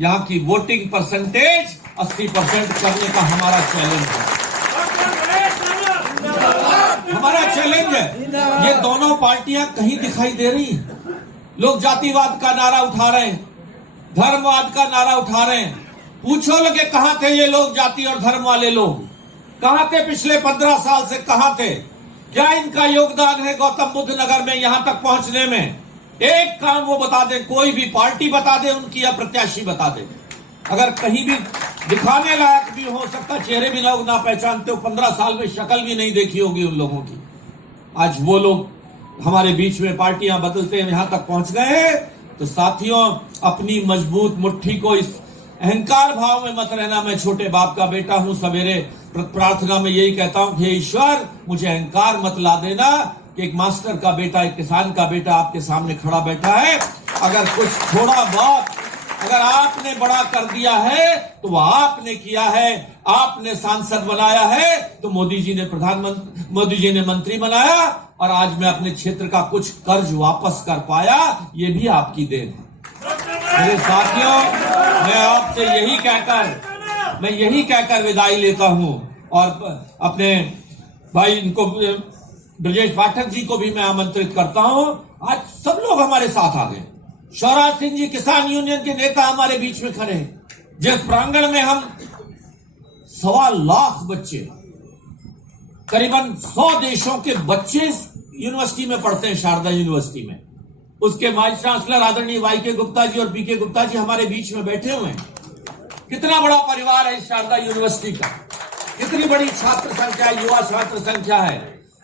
यहां की वोटिंग परसेंटेज 80% करने का हमारा चैलेंज है। हमारा चैलेंज है। ये दोनों पार्टियां कहीं दिखाई दे रही हैं। लोग जातिवाद का नारा उठा रहे हैं, धर्मवाद का नारा उठा रहे हैं। पूछो लोग कहां थे ये लोग, जाति और धर्म वाले लोग कहां थे? पिछले 15 साल से कहां थे? क्या इनका योगदान है गौतम बुद्ध नगर में यहां तक पहुंचने में? एक काम वो बता दे, कोई भी पार्टी बता दे उनकी, या प्रत्याशी बता दे। अगर कहीं भी दिखाने लायक भी हो सकता, चेहरे भी लोग ना पहचानते हो, 15 साल में शक्ल भी नहीं देखी होगी उन लोगों की। आज वो लोग हमारे बीच में पार्टियां बदलते हैं, यहां तक पहुंच गए हैं। तो साथियों, अपनी मजबूत मुट्ठी को इस अहंकार भाव में मत रहना। मैं छोटे बाप का बेटा हूं। सवेरे प्रार्थना में यही कहता हूं कि ईश्वर मुझे अहंकार मत ला देना कि एक मास्टर का बेटा, एक किसान का बेटा आपके सामने खड़ा बैठा है। अगर कुछ थोड़ा बहुत अगर आपने बड़ा कर दिया है तो वह आपने किया है। आपने सांसद बनाया है तो मोदी जी ने मंत्री बनाया, और आज मैं अपने क्षेत्र का कुछ कर्ज वापस कर पाया, ये भी आपकी देन है। मेरे साथियों, मैं आपसे यही कहकर विदाई लेता हूं। और अपने भाई इनको ब्रजेश पाठक जी को भी मैं आमंत्रित करता हूं। आज सब लोग हमारे साथ आ गए। शिवराज सिंह जी किसान यूनियन के नेता हमारे बीच में खड़े हैं। जिस प्रांगण में हम 1.25 लाख बच्चे, करीबन 100 देशों के बच्चे यूनिवर्सिटी में पढ़ते हैं, शारदा यूनिवर्सिटी में। उसके वाइस चांसलर आदरणीय YK गुप्ता जी और BK गुप्ता जी हमारे बीच में बैठे हुए हैं। कितना बड़ा परिवार है इस शारदा यूनिवर्सिटी का, कितनी बड़ी छात्र संख्या, युवा छात्र संख्या है।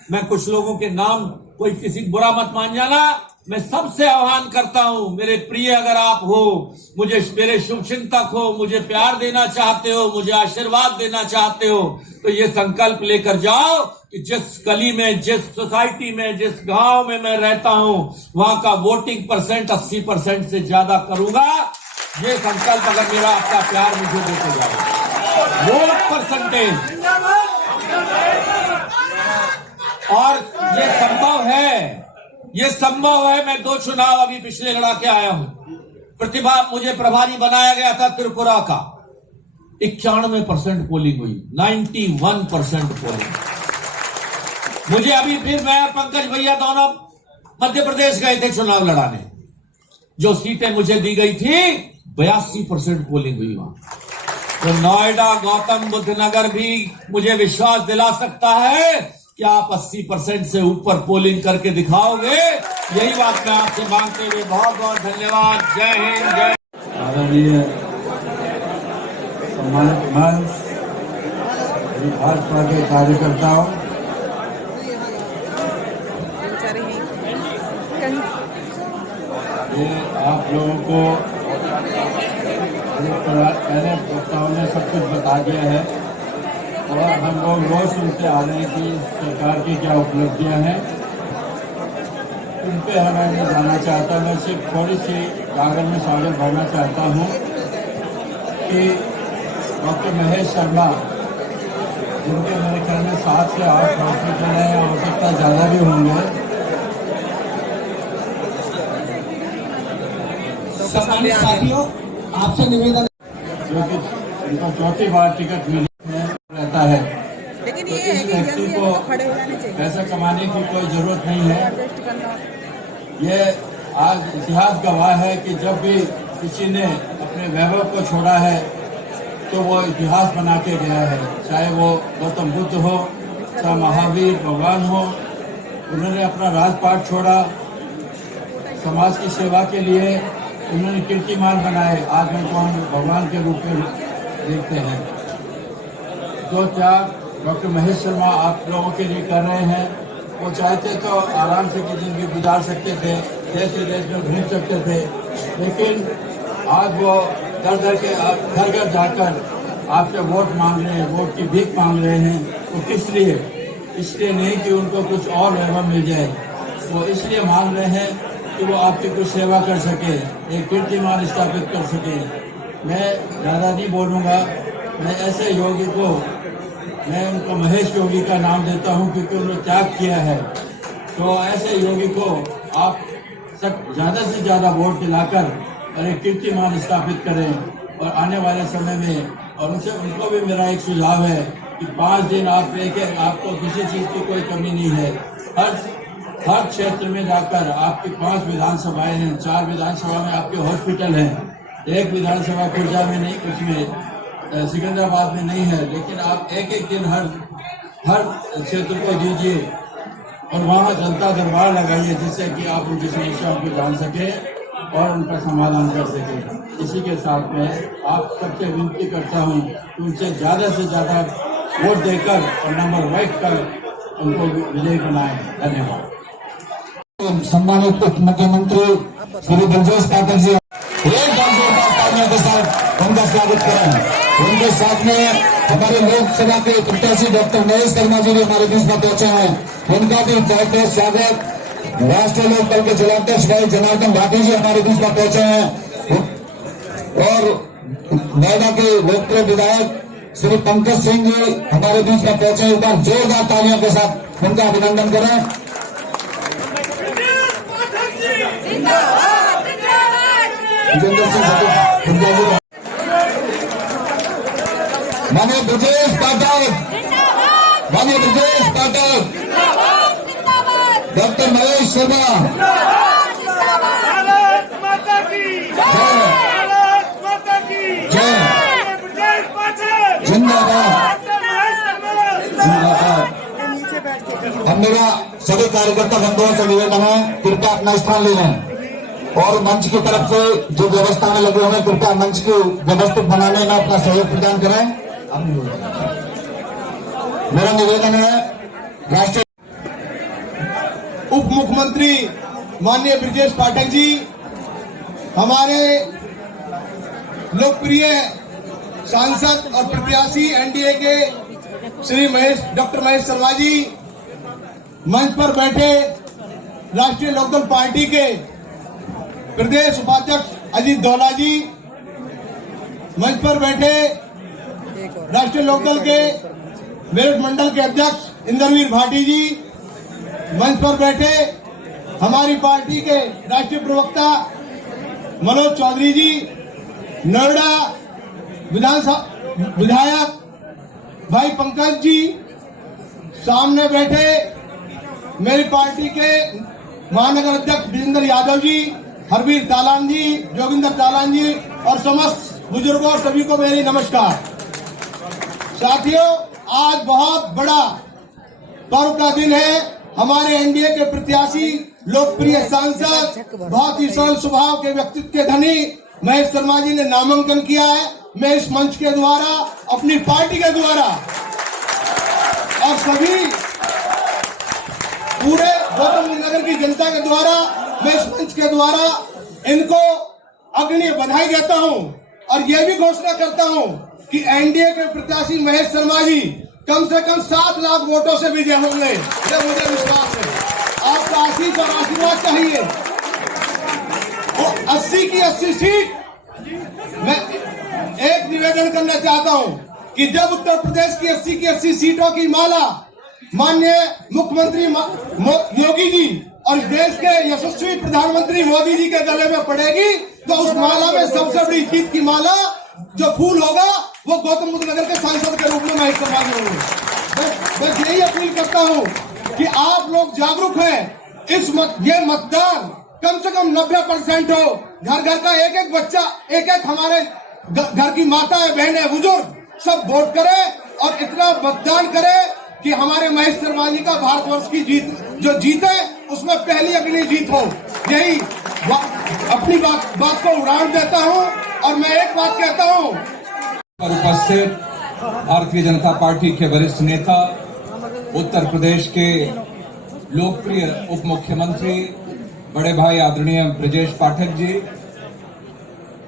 मैं कुछ लोगों के नाम, कोई किसी बुरा मत मान जाना, मैं सबसे आह्वान करता हूं, मेरे प्रिय अगर आप हो, मुझे मेरे शुभचिंतक हो, मुझे प्यार देना चाहते हो, मुझे आशीर्वाद देना चाहते हो, तो ये संकल्प लेकर जाओ कि जिस गली में, जिस सोसाइटी में, जिस गांव में मैं रहता हूं, वहां का वोटिंग परसेंट 80% से ज्यादा करूंगा। ये संकल्प अगर मेरा आपका प्यार मुझे देते जाओ, वोट परसेंटेज, और ये संभव है, ये संभव है। मैं 2 चुनाव अभी पिछले लड़ा के आया हूं। प्रतिभा मुझे प्रभारी बनाया गया था त्रिपुरा का, 91% पोलिंग हुई, 91% पोलिंग। मुझे अभी फिर मैं और पंकज भैया दोनों मध्य प्रदेश गए थे चुनाव लड़ाने, जो सीटें मुझे दी गई थी 82% पोलिंग हुई वहां। तो नोएडा, गौतम बुद्ध नगर भी मुझे विश्वास दिला सकता है कि आप 80% से ऊपर पोलिंग करके दिखाओगे। यही बात मैं आपसे मांगते हुए बहुत बहुत धन्यवाद। जय हिंद, जय। आदरणीय सम्मानित मंच, भाजपा के कार्यकर्ताओं, ये आप लोगों को पहले वक्ताओं ने सब कुछ बता दिया है और हम लोग रोज सुनते आ रहे हैं कि सरकार की क्या उपलब्धियां हैं, उन पे हमें नहीं जाना चाहता। मैं सिर्फ थोड़ी सी कागज में आगे बढ़ना चाहता हूँ कि डॉक्टर महेश शर्मा, जिनके मेरे ख्याल में 7 से 8 हॉस्पिटल हैं, हो सकता ज़्यादा भी होंगे। सम्मानित साथियों, आपसे निवेदन, जो कि उनको 4थी बार टिकट मिली रहता है, लेकिन तो ये इस व्यक्ति को खड़े हो जाने चाहिए। पैसा कमाने की कोई जरूरत नहीं है। ये आज इतिहास गवाह है कि जब भी किसी ने अपने वैभव को छोड़ा है तो वो इतिहास बना के गया है, चाहे वो गौतम बुद्ध हो, चाहे महावीर भगवान हो। उन्होंने अपना राजपाट छोड़ा, समाज की सेवा के लिए उन्होंने कीर्तिमान बनाए। आज उनको हम भगवान के रूप में देखते हैं। जो त्याग डॉक्टर महेश शर्मा आप लोगों के लिए कर रहे हैं, वो चाहते तो आराम से की जिंदगी गुजार सकते थे, देश विदेश में घूम सकते थे, लेकिन आज वो दर के घर घर जाकर आपसे वोट मांग रहे हैं, वोट की भीख मांग रहे हैं। तो किस लिए? इसलिए नहीं कि उनको कुछ और वैभव मिल जाए, वो इसलिए मांग रहे हैं कि वो आपकी कुछ सेवा कर सके, एक कीर्तिमान स्थापित कर सके। मैं ज़्यादा नहीं बोलूँगा, मैं ऐसे योगी को, मैं उनको महेश योगी का नाम देता हूँ क्योंकि उन्होंने त्याग किया है। तो ऐसे योगी को आप सब ज़्यादा से ज़्यादा वोट दिलाकर और एक कीर्तिमान स्थापित करें। और आने वाले समय में, और उनसे उनको भी मेरा एक सुझाव है कि 5 दिन आप लेके, आपको किसी चीज़ की कोई कमी नहीं है। हर क्षेत्र में जाकर, आपकी 5 विधानसभाएं हैं, 4 विधानसभा में आपके हॉस्पिटल हैं, 1 विधानसभा खुर्जा में नहीं, उसमें सिकंदराबाद में नहीं है, लेकिन आप एक दिन हर क्षेत्र को दीजिए और वहाँ जनता दरबार लगाइए, जिससे कि आप उनकी समस्याओं को जान सके और उनका समाधान कर सके। इसी के साथ में आप सबसे विनती करता हूँ कि उनसे ज़्यादा से ज़्यादा वोट देकर और नंबर वाइज कर उनको विजयी बनाएं। धन्यवाद। सम्मानित उप मुख्यमंत्री श्री ब्रजेश पाठक जी, एक बार जोरदार तालियों के साथ उनका स्वागत करें। उनके साथ में हमारे लोकसभा के प्रत्याशी डॉक्टर महेश शर्मा जी भी हमारे बीच में पहुंचे हैं, उनका भी बहुत बहुत स्वागत। राष्ट्रीय लोक दल के जिलाध्यक्ष भाई जनार्दन भाटी जी हमारे बीच में पहुंचे हैं, और नोएडा के लोकप्रिय विधायक श्री पंकज सिंह जी हमारे बीच में पहुंचे। एक बार जोरदार तालियों के साथ उनका अभिनंदन करें। विजेंद्र सिंह माननीय ब्रजेश पाठक, माननीय ब्रजेश पाठक, डॉक्टर महेश शर्मा, जिंदाबाद। अब मेरा सभी कार्यकर्ता बंधुओं से निवेदन है कृपया अपना स्थान ले लें और मंच की तरफ से जो व्यवस्था में लगे हुए हैं कृपया मंच को व्यवस्थित बनाने में अपना सहयोग प्रदान करें। मेरा निवेदन है राष्ट्रीय उप मुख्यमंत्री माननीय ब्रजेश पाठक जी, हमारे लोकप्रिय सांसद और प्रत्याशी एनडीए के श्री डॉक्टर महेश शर्मा जी, मंच पर बैठे राष्ट्रीय लोकदल पार्टी के प्रदेश उपाध्यक्ष अजीत दौला जी, मंच पर बैठे राष्ट्रीय लोकदल के मेरठ मंडल के अध्यक्ष इंद्रवीर भाटी जी, मंच पर बैठे हमारी पार्टी के राष्ट्रीय प्रवक्ता मनोज चौधरी जी, नोएडा विधानसभा विधायक भाई पंकज जी, सामने बैठे मेरी पार्टी के महानगर अध्यक्ष विजेंद्र यादव जी, हरवीर तालान जी, जोगिंदर तालान जी और समस्त बुजुर्गों सभी को मेरी नमस्कार। साथियों, आज बहुत बड़ा पर्व का दिन है। हमारे एनडीए के प्रत्याशी लोकप्रिय सांसद, बहुत ही सरल स्वभाव के व्यक्तित्व के धनी महेश शर्मा जी ने नामांकन किया है। मैं इस मंच के द्वारा, अपनी पार्टी के द्वारा और सभी पूरे गौतम बुद्ध नगर की जनता के द्वारा, मैं इस मंच के द्वारा इनको अग्रणी बधाई देता हूं और यह भी घोषणा करता हूं कि एनडीए के प्रत्याशी महेश शर्मा जी कम से कम 7 लाख वोटों से विजय होंगे, यह मुझे विश्वास है। आपका आशीष और आशीर्वाद चाहिए। वो 80 की 80 सीट, मैं एक निवेदन करना चाहता हूं कि जब उत्तर प्रदेश की 80 की 80 सीटों की माला माननीय मुख्यमंत्री योगी जी और देश के यशस्वी प्रधानमंत्री मोदी जी के गले में पड़ेगी, तो उस माला में सबसे बड़ी जीत की माला जो फूल होगा वो गौतम बुद्ध नगर के सांसद के रूप में मैं इस्तेमाल करूंगा। बस यही अपील करता हूं कि आप लोग जागरूक हैं। ये मतदान कम से कम 90% हो। घर घर का एक एक बच्चा, एक एक हमारे घर की माताएं, बहनें, बुजुर्ग सब वोट करें और इतना मतदान करें कि हमारे महेश शर्मा जी का भारतवर्ष की जीत जो जीत है उसमें पहली अग्रणी जीत हो। यही अपनी बात को उड़ान देता हूं और मैं एक बात कहता हूं। पर उपस्थित भारतीय जनता पार्टी के वरिष्ठ नेता, उत्तर प्रदेश के लोकप्रिय उप मुख्यमंत्री बड़े भाई आदरणीय ब्रजेश पाठक जी,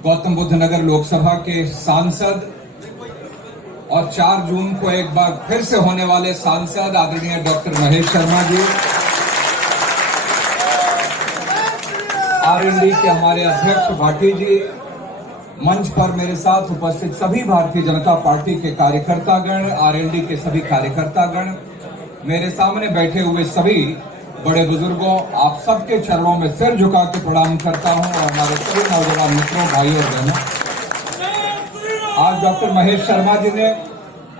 गौतम बुद्ध नगर लोकसभा के सांसद और 4 जून को एक बार फिर से होने वाले सांसद आदरणीय डॉक्टर महेश शर्मा जी, आरएलडी के हमारे अध्यक्ष भाटी जी, मंच पर मेरे साथ उपस्थित सभी भारतीय जनता पार्टी के कार्यकर्तागण, आरएलडी के सभी कार्यकर्तागण, मेरे सामने बैठे हुए सभी बड़े बुजुर्गों, आप सबके चरणों में सिर झुका के प्रणाम करता हूं और हमारे सभी नौजवान मित्रों, भाइयों और बहनों, आज डॉक्टर महेश शर्मा जी ने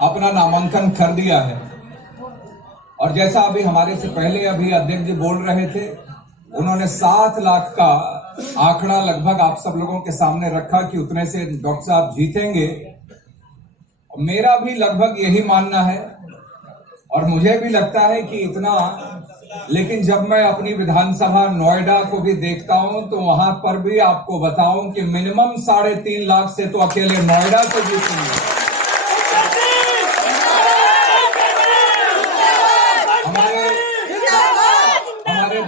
अपना नामांकन कर दिया है और जैसा अभी हमारे से पहले अभी अध्यक्ष जी बोल रहे थे, उन्होंने 7 लाख का आंकड़ा लगभग आप सब लोगों के सामने रखा कि उतने से डॉक्टर साहब जीतेंगे। मेरा भी लगभग यही मानना है और मुझे भी लगता है कि इतना, लेकिन जब मैं अपनी विधानसभा नोएडा को भी देखता हूं तो वहां पर भी आपको बताऊं कि मिनिमम 3.5 लाख से तो अकेले नोएडा से जीतेंगे। हमारे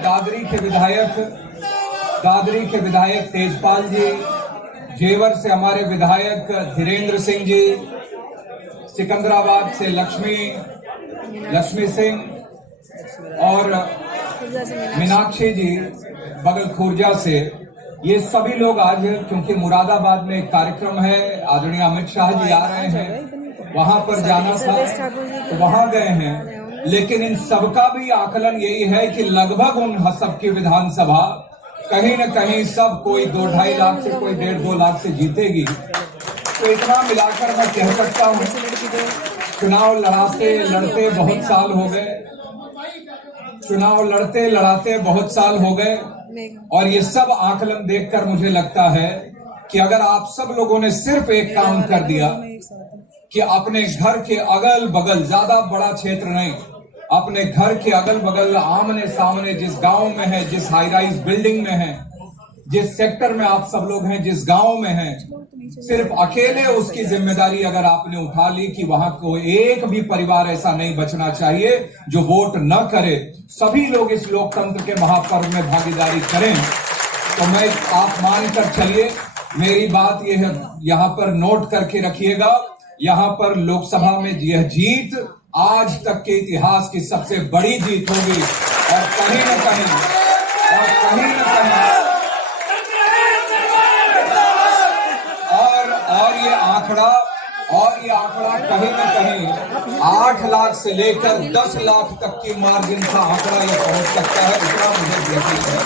दादरी के विधायक तेजपाल जी, जेवर से हमारे विधायक धीरेन्द्र सिंह जी, सिकंदराबाद से लक्ष्मी सिंह और मीनाक्षी जी बगल खुर्जा से, ये सभी लोग आज, क्योंकि मुरादाबाद में एक कार्यक्रम है, आदरणीय अमित शाह जी आ रहे हैं, वहां पर जाना था तो वहां गए हैं। लेकिन इन सबका भी आकलन यही है कि लगभग उन सबकी विधानसभा कहीं न कहीं सब कोई 2-2.5 लाख से, कोई 1.5-2 लाख से जीतेगी। तो इतना मिलाकर मैं कह सकता हूं, चुनाव लड़ते बहुत साल हो गए, चुनाव लड़ाते बहुत साल हो गए और ये सब आकलन देखकर मुझे लगता है कि अगर आप सब लोगों ने सिर्फ एक काम कर दिया कि अपने घर के अगल बगल, ज्यादा बड़ा क्षेत्र नहीं, अपने घर के अगल बगल आमने सामने जिस गांव में है, जिस हाई राइज बिल्डिंग में है, जिस सेक्टर में आप सब लोग हैं, जिस गांव में हैं, सिर्फ अकेले उसकी जिम्मेदारी अगर आपने उठा ली कि वहां को एक भी परिवार ऐसा नहीं बचना चाहिए जो वोट न करे, सभी लोग इस लोकतंत्र के महापर्व में भागीदारी करें, तो मैं आप मानकर चलिए, मेरी बात यह है, यहां पर नोट करके रखिएगा, यहां पर लोकसभा में यह जीत आज तक के इतिहास की सबसे बड़ी जीत होगी और कहीं न कहीं और ये आंकड़ा कहीं न कहीं 8 लाख से लेकर 10 लाख तक की मार्जिन का आंकड़ा ये पहुंच सकता है, इतना मुझे यकीन है।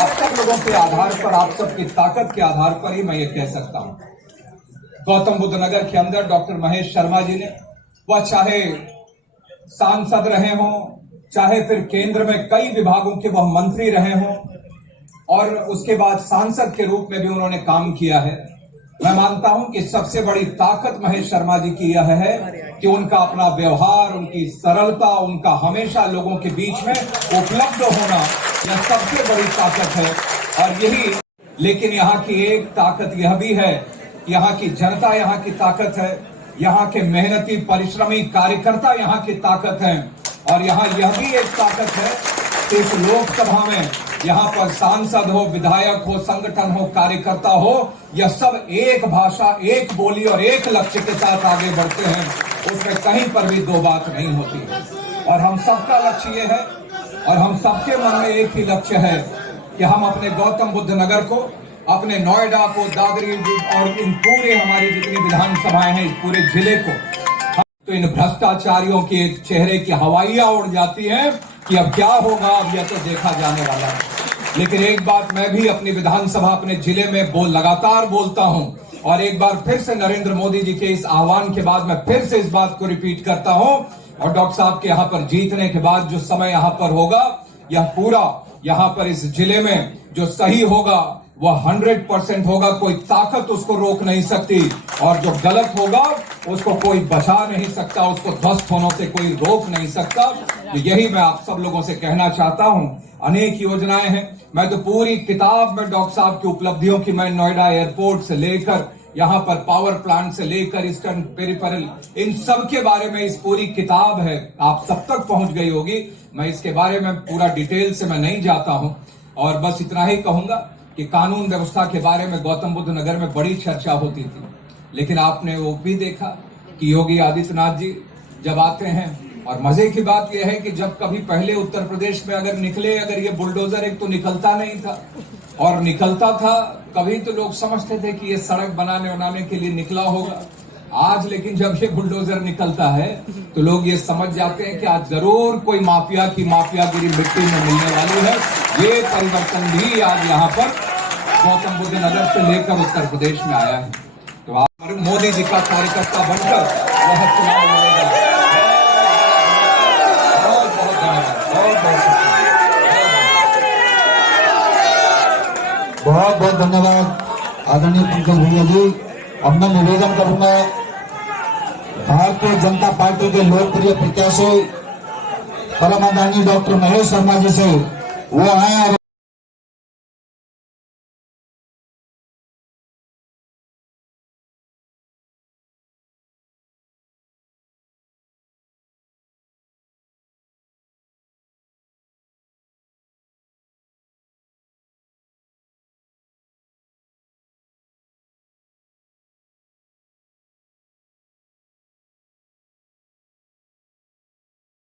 आप सब लोगों के आधार पर, आप सबकी ताकत के आधार पर ही मैं ये कह सकता हूं। गौतम बुद्ध नगर के अंदर डॉक्टर महेश शर्मा जी ने, वह चाहे सांसद रहे हों, चाहे फिर केंद्र में कई विभागों के वह मंत्री रहे हों, और उसके बाद सांसद के रूप में भी उन्होंने काम किया है। मैं मानता हूं कि सबसे बड़ी ताकत महेश शर्मा जी की यह है कि उनका अपना व्यवहार, उनकी सरलता, उनका हमेशा लोगों के बीच में उपलब्ध होना, यह सबसे बड़ी ताकत है। और यही, लेकिन यहाँ की एक ताकत यह भी है, यहाँ की जनता यहाँ की ताकत है, यहाँ के मेहनती परिश्रमी कार्यकर्ता यहाँ की ताकत है, और यहाँ यह भी एक ताकत है कि इस लोकसभा में यहाँ पर सांसद हो, विधायक हो, संगठन हो, कार्यकर्ता हो, यह सब एक भाषा, एक बोली और एक लक्ष्य के साथ आगे बढ़ते हैं, उसमें कहीं पर भी दो बात नहीं होती है। और हम सबका लक्ष्य ये है, और हम सबके मन में एक ही लक्ष्य है कि हम अपने गौतम बुद्ध नगर को, अपने नोएडा को, दादरी और इन पूरे हमारी जितनी विधानसभाएं हैं, इस पूरे जिले को, तो इन भ्रष्टाचारियों के चेहरे की हवाइयां उड़ जाती हैं कि अब क्या होगा, अब यह तो देखा जाने वाला है। लेकिन एक बात मैं भी अपनी विधानसभा, अपने जिले में लगातार बोलता हूं, और एक बार फिर से नरेंद्र मोदी जी के इस आह्वान के बाद मैं फिर से इस बात को रिपीट करता हूं, और डॉक्टर साहब के यहां पर जीतने के बाद जो समय यहां पर होगा, यह पूरा यहां पर इस जिले में जो सही होगा वह 100% होगा, कोई ताकत उसको रोक नहीं सकती, और जो गलत होगा उसको कोई बचा नहीं सकता, उसको ध्वस्त होने से कोई रोक नहीं सकता। तो यही मैं आप सब लोगों से कहना चाहता हूं। अनेक योजनाएं हैं, मैं तो पूरी किताब में डॉक्टर साहब की उपलब्धियों की, मैं नोएडा एयरपोर्ट से लेकर यहाँ पर पावर प्लांट से लेकर ईस्टर्न पेरिफेरल, इन सब के बारे में इस पूरी किताब है, आप सब तक पहुंच गई होगी। मैं इसके बारे में पूरा डिटेल से मैं नहीं जाता हूं, और बस इतना ही कहूंगा कि कानून व्यवस्था के बारे में गौतम बुद्ध नगर में बड़ी चर्चा होती थी, लेकिन आपने वो भी देखा कि योगी आदित्यनाथ जी जब आते हैं, और मजे की बात यह है कि जब कभी पहले उत्तर प्रदेश में अगर ये बुलडोजर एक तो निकलता नहीं था, और निकलता था कभी तो लोग समझते थे कि ये सड़क बनाने के लिए निकला होगा। आज लेकिन जब ये बुलडोजर निकलता है तो लोग ये समझ जाते हैं कि आज जरूर कोई माफिया की माफियागिरी मिट्टी में मिलने वाली है। ये परिवर्तन भी आज यहाँ पर गौतम बुद्ध नगर से लेकर उत्तर प्रदेश में आया है। तो आप मोदी जी का कार्यकर्ता बनकर वह चुनाव लड़ेगा। बहुत बहुत धन्यवाद, बहुत बहुत धन्यवाद आदरणीय पंकज भैया जी। अब मैं निवेदन करूंगा भारतीय जनता पार्टी के लोकप्रिय प्रत्याशी परम आदरणीय डॉक्टर महेश शर्मा जी से, वो आए और